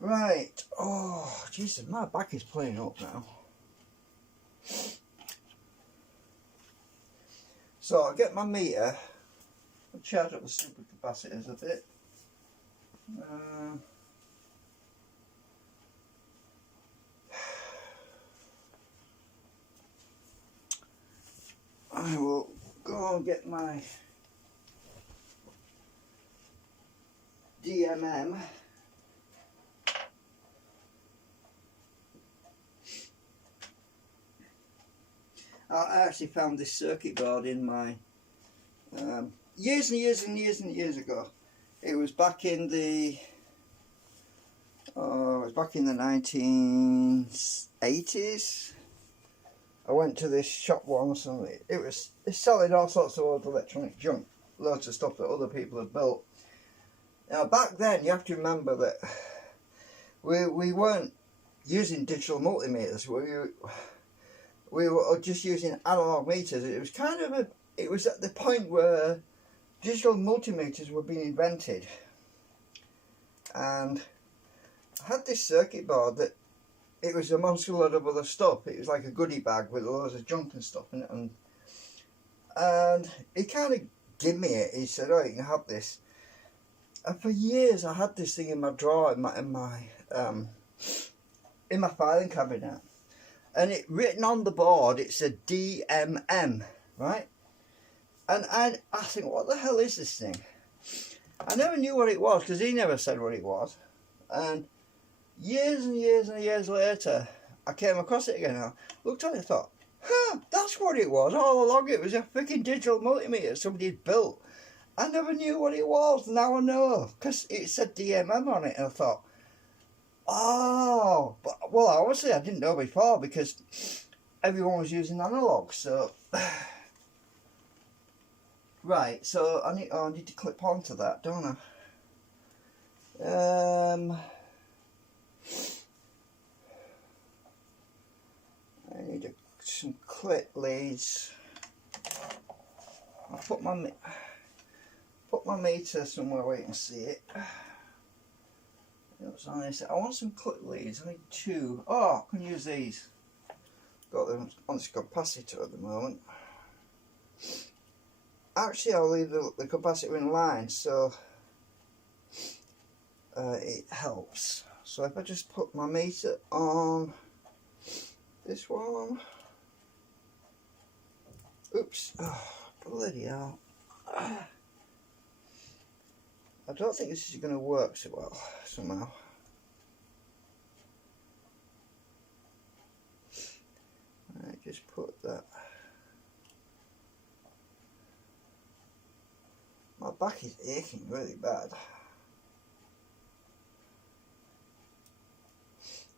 Right. Oh, Jesus, my back is playing up now. So I'll get my meter. I'll charge up the super capacitors a bit. I will go and get my DMM. I actually found this circuit board in my years and years and years and years ago. It was back in the 1980s. I went to this shop once and it's selling all sorts of old electronic junk, loads of stuff that other people had built. Now back then, you have to remember that we weren't using digital multimeters. We were just using analog meters. It was at the point where digital multimeters were being invented, and I had this circuit board that it was amongst a lot of other stuff. It was like a goodie bag with loads of junk and stuff in it, and he kind of gave me it. He said, "Oh, you can have this." And for years, I had this thing in my drawer in my filing cabinet, and it written on the board. It said DMM, right? And I think, what the hell is this thing? I never knew what it was because he never said what it was. And years and years and years later, I came across it again. I looked at it and thought, that's what it was. All along it was a freaking digital multimeter somebody had built. I never knew what it was. Now I know because it said DMM on it. And I thought, oh. But, well, obviously I didn't know before because everyone was using analog. So... Right, so I need to clip onto that, don't I? I need some clip leads. I'll put my meter somewhere where you can see it. What's on this? I want some clip leads. I need 2. Oh, I can use these. Got them on this capacitor at the moment. Actually, I'll leave the capacitor in line so it helps. So if I just put my meter on this one. Oops. Oh, bloody hell. I don't think this is going to work so well somehow. I just put that. My back is aching really bad.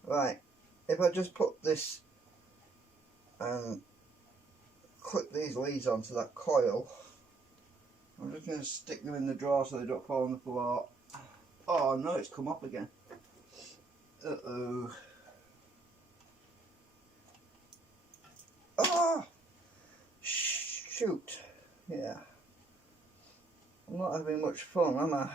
Right, if I just put this clip these leads onto that coil, I'm just going to stick them in the drawer so they don't fall on the floor. Oh no, it's come up again. Uh-oh. Oh! Shoot. Yeah. I'm not having much fun, am I?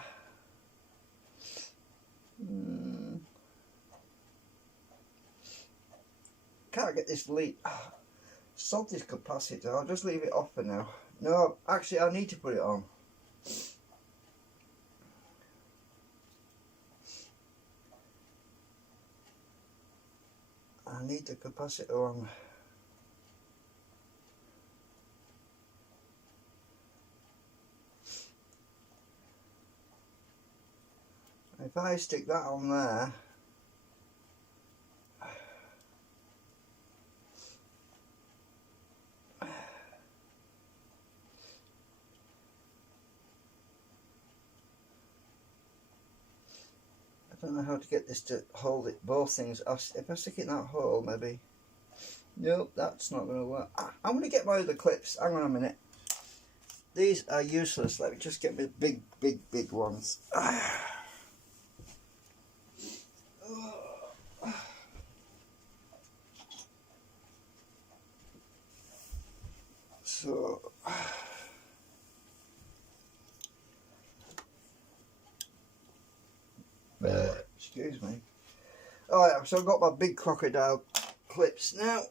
Can't get this lead. Sod this capacitor. I'll just leave it off for now. No, actually, I need to put it on. I need the capacitor on. If I stick that on there, I don't know how to get this to hold it, both things. If I stick it in that hole, maybe. Nope, that's not going to work. I'm going to get my other clips. Hang on a minute. These are useless. Let me just get my big ones. So Excuse me. Alright, so I've got my big crocodile clips now.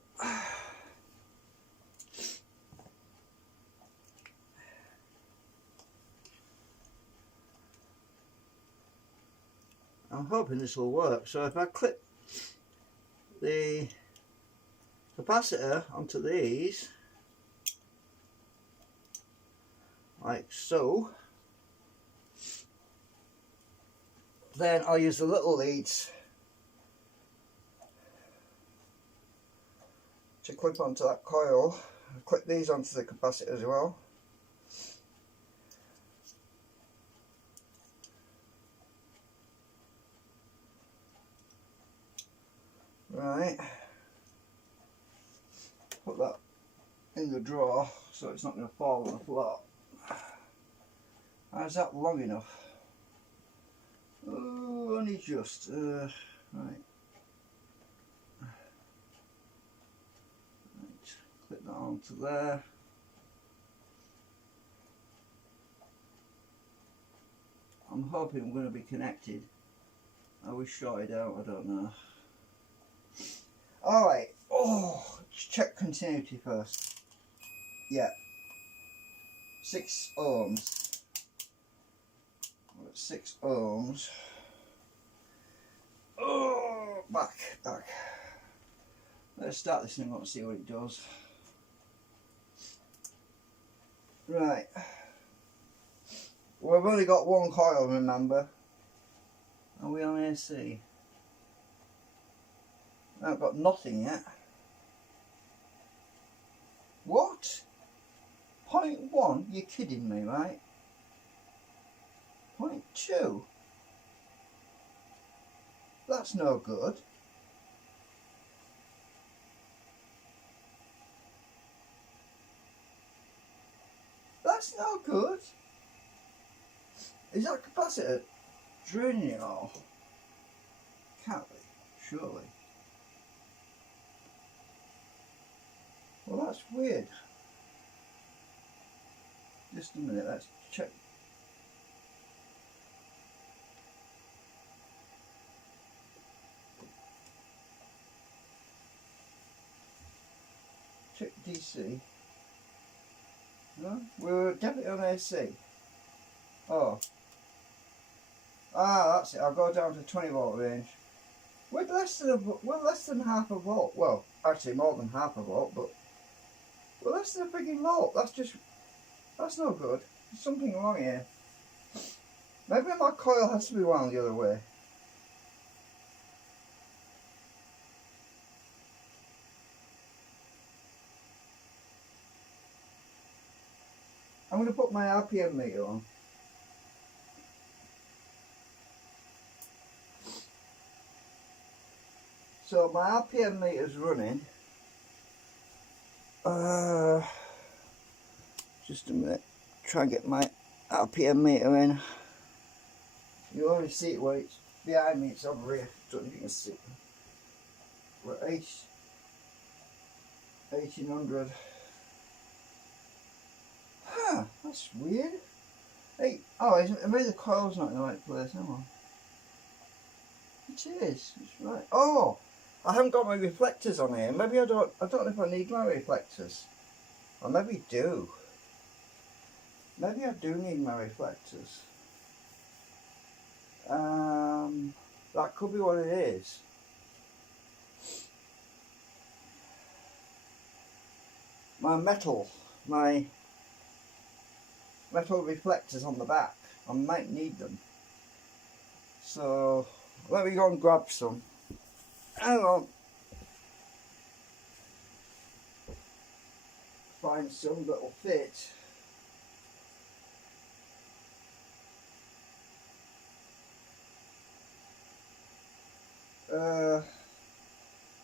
I'm hoping this will work. So if I clip the capacitor onto these, like so, then I'll use the little leads to clip onto that coil. I'll clip these onto the capacitor as well. Right, put that in the drawer so it's not going to fall on the floor. Is that long enough? Oh, only just. Right. Clip that onto there. I'm hoping I'm going to be connected. I was shorted out, I don't know. Alright, let's check continuity first. Yeah. 6 ohms. 6 ohms. Oh, back. Let's start this thing up and see what it does. Right. Well, I've only got one coil, remember. Are we on AC? I've got nothing yet. What? 0.1? You're kidding me, right? 0.2? That's no good. That's no good. Is that capacitor draining it all? Can't be, surely. Well, that's weird. Just a minute, let's check. Check DC. No, we're definitely on AC. Oh. Ah, that's it. I'll go down to 20 volt range. We're less than half a volt. Well, actually more than half a volt, but we're less than a frigging volt. That's no good. There's something wrong here. Maybe my coil has to be wound the other way. I'm going to put my RPM meter on. So my RPM meter is running. Just a minute. Try and get my RPM meter in. You only see it where it's behind me. It's over here. Don't know if you can see it. We're at 1800. Huh, that's weird. Hey, maybe the coil's not in the right place, am I? It is. It's right. Oh, I haven't got my reflectors on here. Maybe I don't know if I need my reflectors. Or maybe I do. Maybe I do need my reflectors. That could be what it is. My metal reflectors on the back. I might need them. So let me go and grab some. Hang on. Find some that'll fit.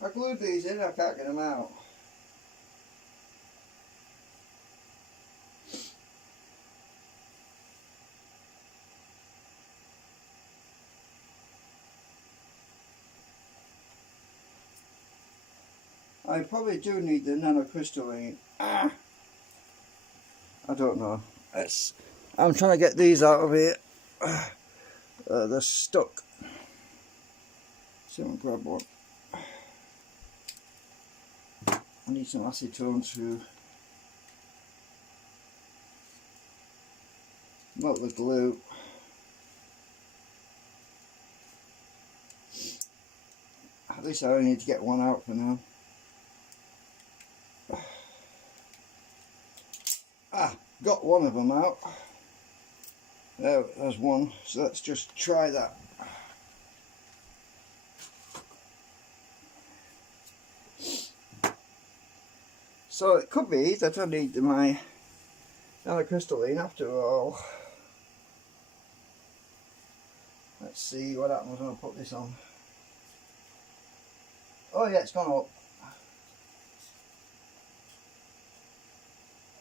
I glued these in, I can't get them out. I probably do need the nanocrystalline. I don't know. I'm trying to get these out of here. They're stuck. So I'll grab one. I need some acetone to melt the glue. At least I only need to get one out for now. Ah, got one of them out. There's one, so let's just try that. So it could be that I need my nanocrystalline after all. Let's see what happens when I put this on. Oh yeah, it's gone up.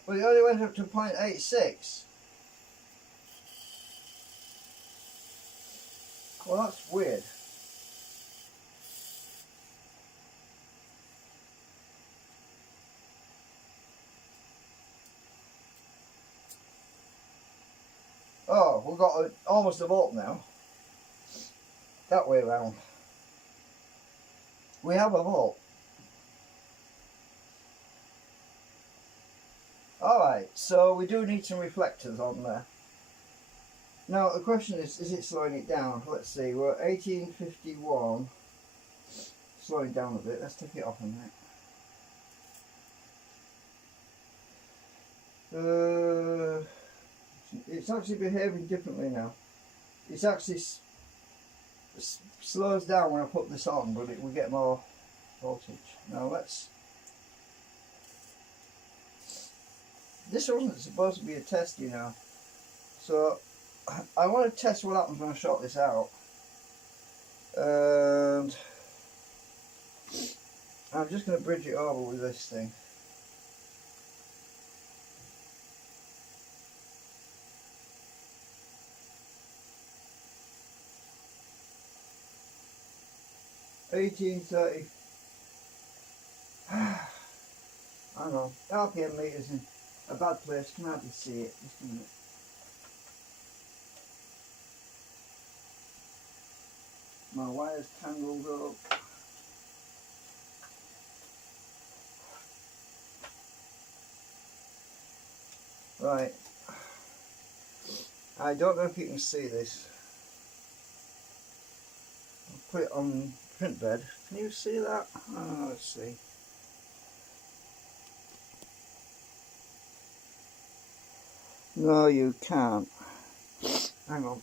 But it only went up to 0.86. Well, that's weird. Oh, we've got almost a volt now. That way round. We have a volt. Alright, so we do need some reflectors on there. Now the question is it slowing it down? Let's see, we're at 1851. Slowing down a bit, let's take it off a minute. It's actually behaving differently now. It's actually slows down when I put this on, but it will get more voltage. Now let's... This wasn't supposed to be a test, you know. So I want to test what happens when I short this out. And I'm just going to bridge it over with this thing. $18.30. Hang on, RPM meters in a bad place. Can hardly see it. Just a minute. My wire's tangled up. Right. I don't know if you can see this. I'll put it on print bed. Can you see that? Oh, let's see. No, you can't. Hang on.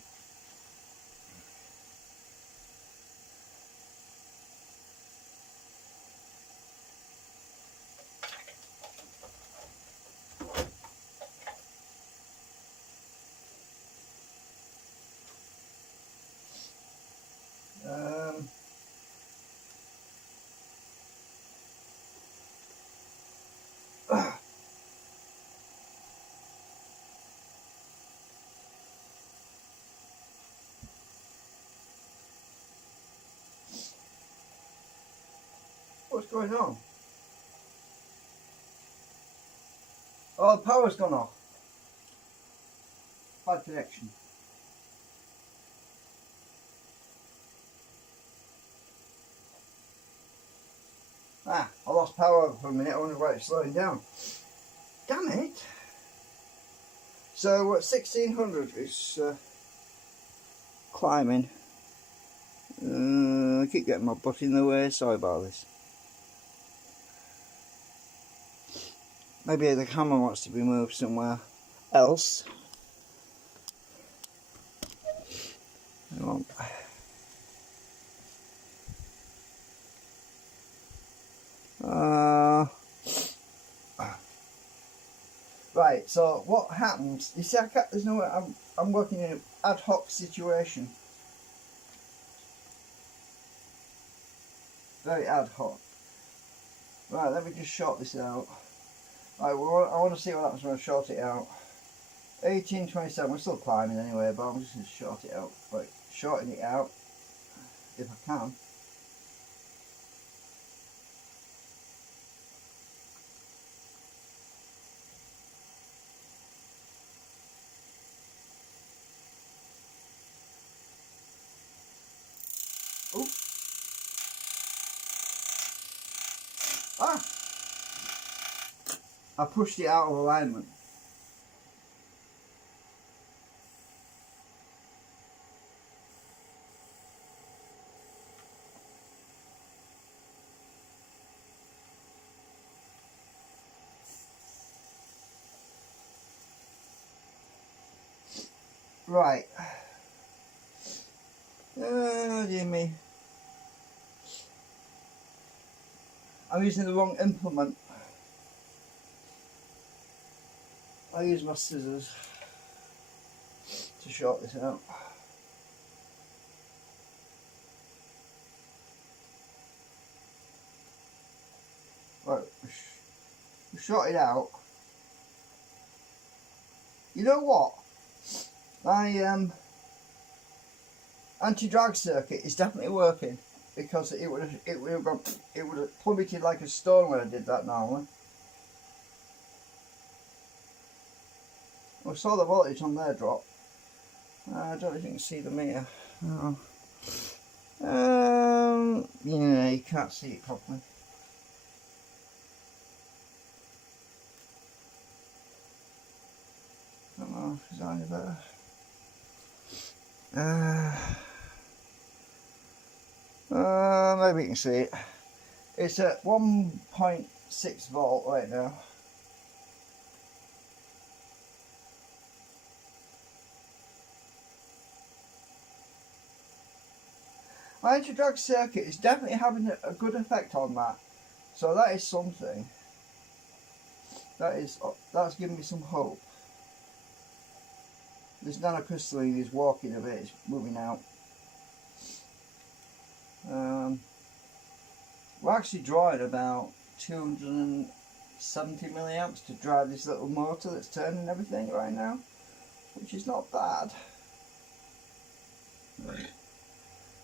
What's going on? Oh, the power's gone off. Bad connection. Ah, I lost power for a minute. I wonder why it's slowing down. Damn it! So we're at 1600. It's climbing. I keep getting my butt in the way. Sorry about this. Maybe the camera wants to be moved somewhere else. Hang on. Right, so what happens? You see, there's no way. I'm working in an ad hoc situation. Very ad hoc. Right, let me just short this out. Right, well, I want to see what happens when I short it out. 1827. We're still climbing anyway, but I'm just going to short it out. Like shorting it out, if I can. I pushed it out of alignment. Right. Oh dear me. I'm using the wrong implement. I use my scissors to short this out. Right, we short it out. You know what? My anti-drag circuit is definitely working, because it would have plummeted like a stone when I did that normally. I saw the voltage on there drop. I don't know if you can see the meter. Oh. Yeah, you can't see it properly. I don't know if it's any better. Maybe you can see it. It's at 1.6 volt right now. My anti-drag circuit is definitely having a good effect on that, so that is something. That's giving me some hope. This nanocrystalline is walking a bit, it's moving out. We're actually drawing about 270 milliamps to drive this little motor that's turning everything right now, which is not bad.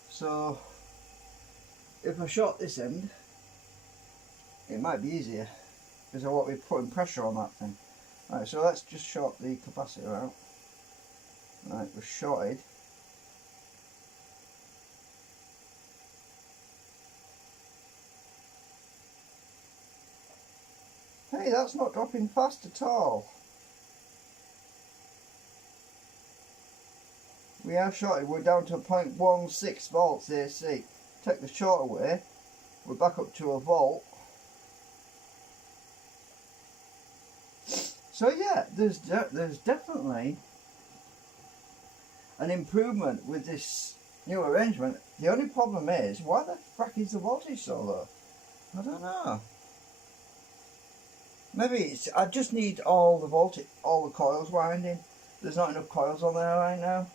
So if I short this end, it might be easier, because I won't be putting pressure on that thing. Right, so let's just short the capacitor out. Right, we're shorted. Hey, that's not dropping fast at all. We are shorted, we're down to 0.16 volts AC. Take the short away, we're back up to a volt. So yeah, there's definitely an improvement with this new arrangement. The only problem is, why the frack is the voltage so low? I don't know. Maybe it's, I just need all the voltage, all the coils winding. There's not enough coils on there right now.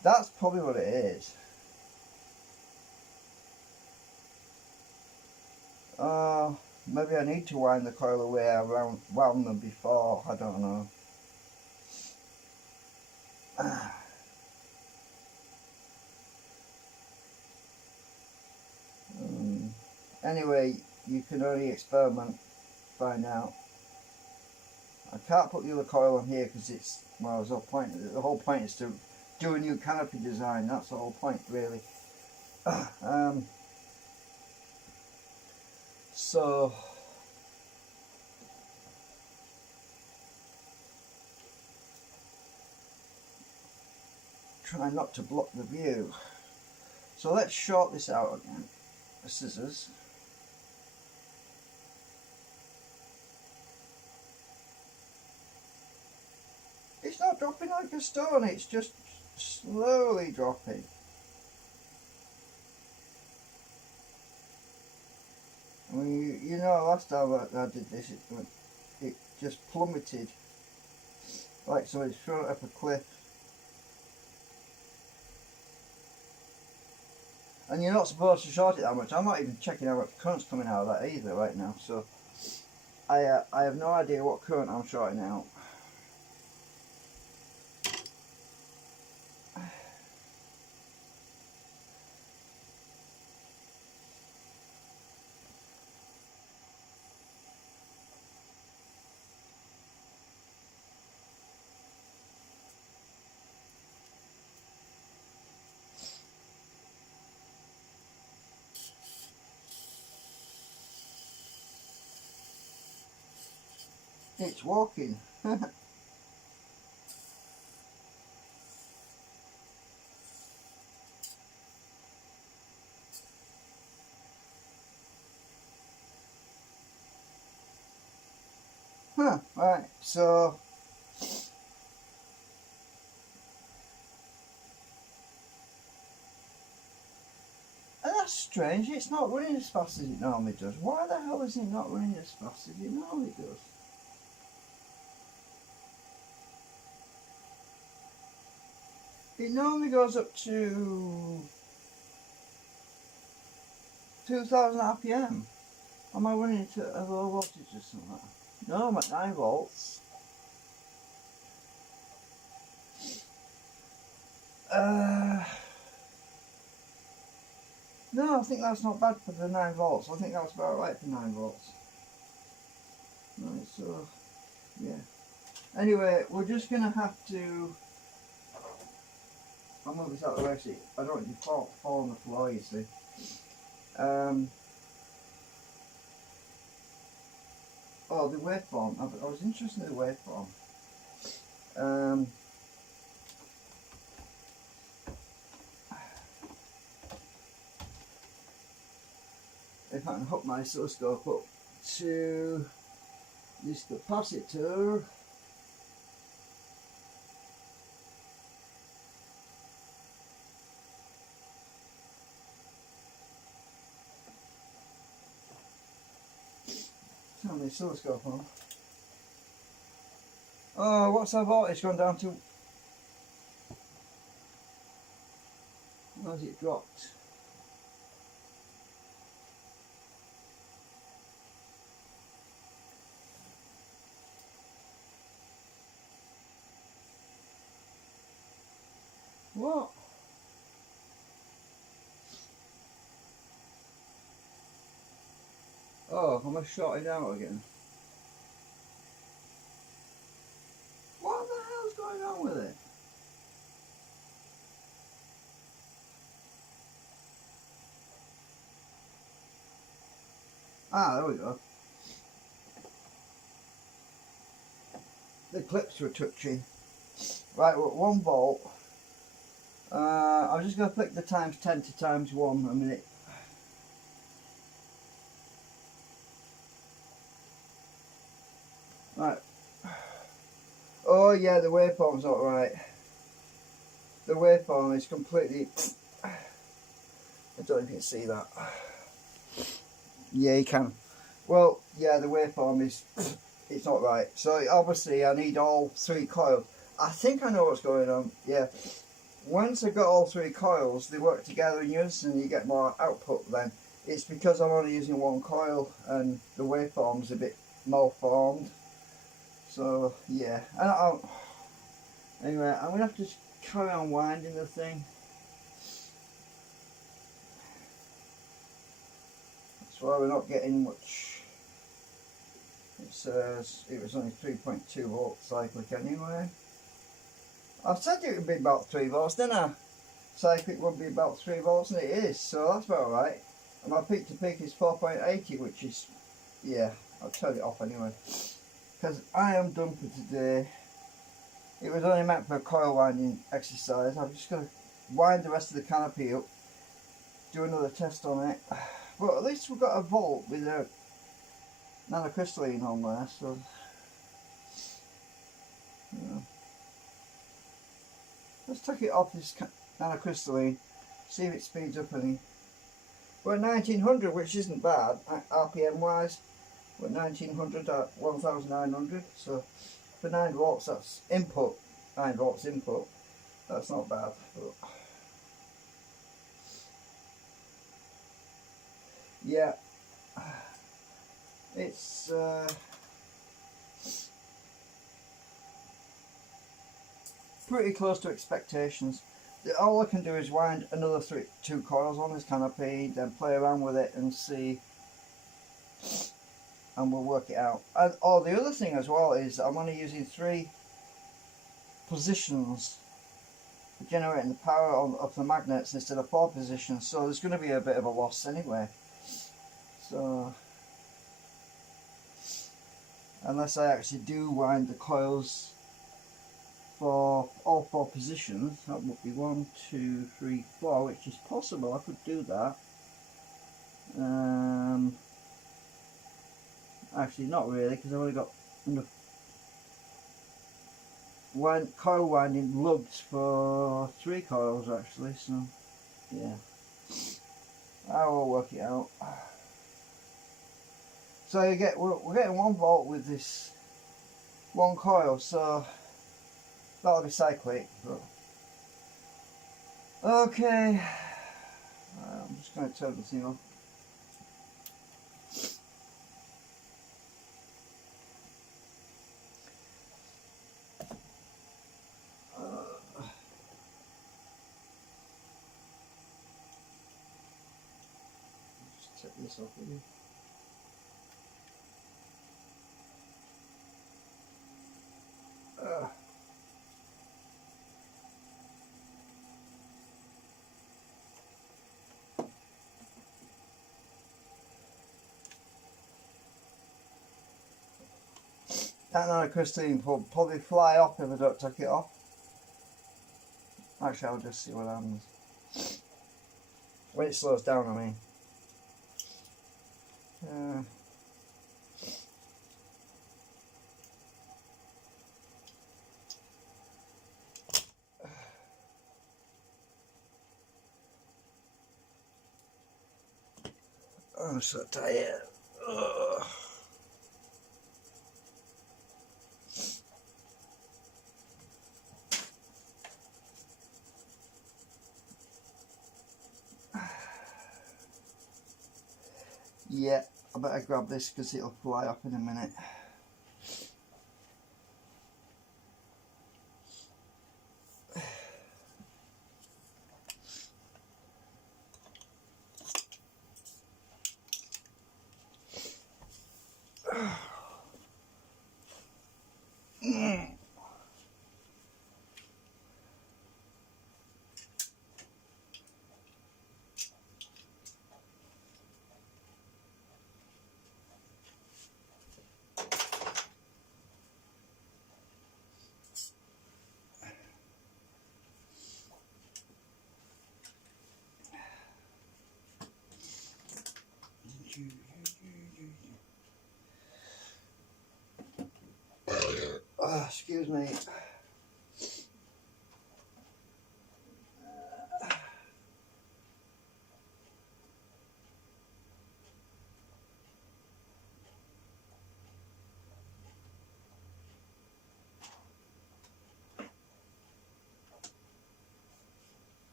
That's probably what it is. Maybe I need to wind the coil away. I wound them before. I don't know. Anyway, you can only experiment, find out. I can't put the other coil on here because it's, well, the whole point is to do a new canopy design. That's the whole point, really. So try not to block the view. So let's short this out again. The scissors. It's not dropping like a stone, it's just slowly dropping. I mean, you know, last time I did this, it just plummeted like somebody's thrown it up a cliff. And you're not supposed to short it that much. I'm not even checking how much current's coming out of that either right now, so I have no idea what current I'm shorting out. It's walking. Huh, right, so and that's strange, it's not running as fast as it normally does. Why the hell is it not running as fast as it normally does? It normally goes up to 2000 RPM. Am I running it at a low voltage or something? No, I'm at 9 volts. No, I think that's not bad for the 9 volts. I think that's about right for 9 volts. Right, so, yeah. Anyway, we're just going to have to... I'll move this out of the way, see. I don't want you to fall on the floor, you see. Oh, the waveform. I was interested in the waveform. If I can hook my oscilloscope up to this capacitor. Turn the oscilloscope on. Oh, what's our voltage gone down to? Where's it dropped? What? Oh, am I shorting out again? What the hell's going on with it? Ah, there we go. The clips were touching. Right, we're at 1 volt. I'm just going to flick the times 10 to times 1 a minute. Right. Oh yeah, the waveform's not right. The waveform is completely... I don't know if you can see that. Yeah, you can. Well, yeah, the waveform is... It's not right. So obviously I need all 3 coils. I think I know what's going on. Yeah. Once I've got all 3 coils, they work together in unison and you get more output then. It's because I'm only using 1 coil and the waveform's a bit malformed. So, yeah. And anyway, I'm going to have to carry on winding the thing. That's why we're not getting much. It says it was only 3.2 volt cyclic anyway. I said it would be about 3 volts, didn't I? Cyclic would be about 3 volts, and it is, so that's about right. And my peak to peak is 4.80, which is, yeah, I'll turn it off anyway. Because I am done for today. It was only meant for a coil winding exercise. I'm just going to wind the rest of the canopy up, do another test on it. But at least we've got a volt with a nanocrystalline on there, so, yeah. Let's take it off this nanocrystalline, see if it speeds up any. We're at 1900, which isn't bad, RPM wise. We're at 1900 at 1900, so for 9 volts that's input, 9 volts input, that's not bad. But yeah, it's pretty close to expectations. All I can do is wind another 2 coils on this canopy, then play around with it and see, and we'll work it out. And the other thing as well is I'm only using 3 positions for generating the power of the magnets instead of 4 positions, so there's going to be a bit of a loss anyway. So unless I actually do wind the coils for all 4 positions. That would be 1, 2, 3, 4, which is possible. I could do that. Actually, not really, because I've only got enough coil winding lugs for 3 coils actually. So yeah, I will work it out. So we're getting 1 volt with this 1 coil, so that'll be cyclic. But okay, I'm just going to turn the thing off. Just take this off with you. That nanocrystalline will probably fly off if I don't take it off. Actually, I'll just see what happens. When it slows down, I mean. I'm so tired. Ugh. Yeah, I better grab this because it'll fly off in a minute. Oh, excuse me.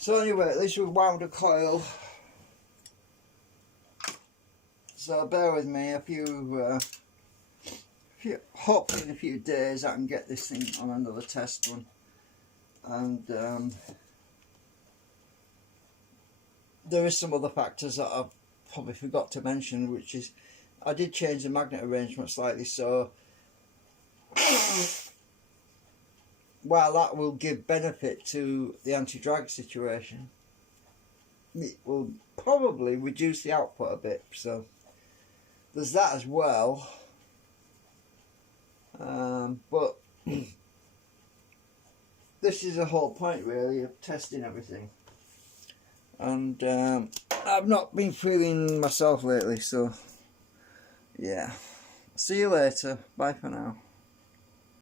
So anyway, at least we wound a coil. So bear with me. Hopefully in a few days I can get this thing on another test run. And there is some other factors that I probably forgot to mention, which is I did change the magnet arrangement slightly, so while that will give benefit to the anti-drag situation, it will probably reduce the output a bit, so there's that as well. But this is the whole point really of testing everything, and I've not been feeling myself lately, so yeah. See you later. Bye for now.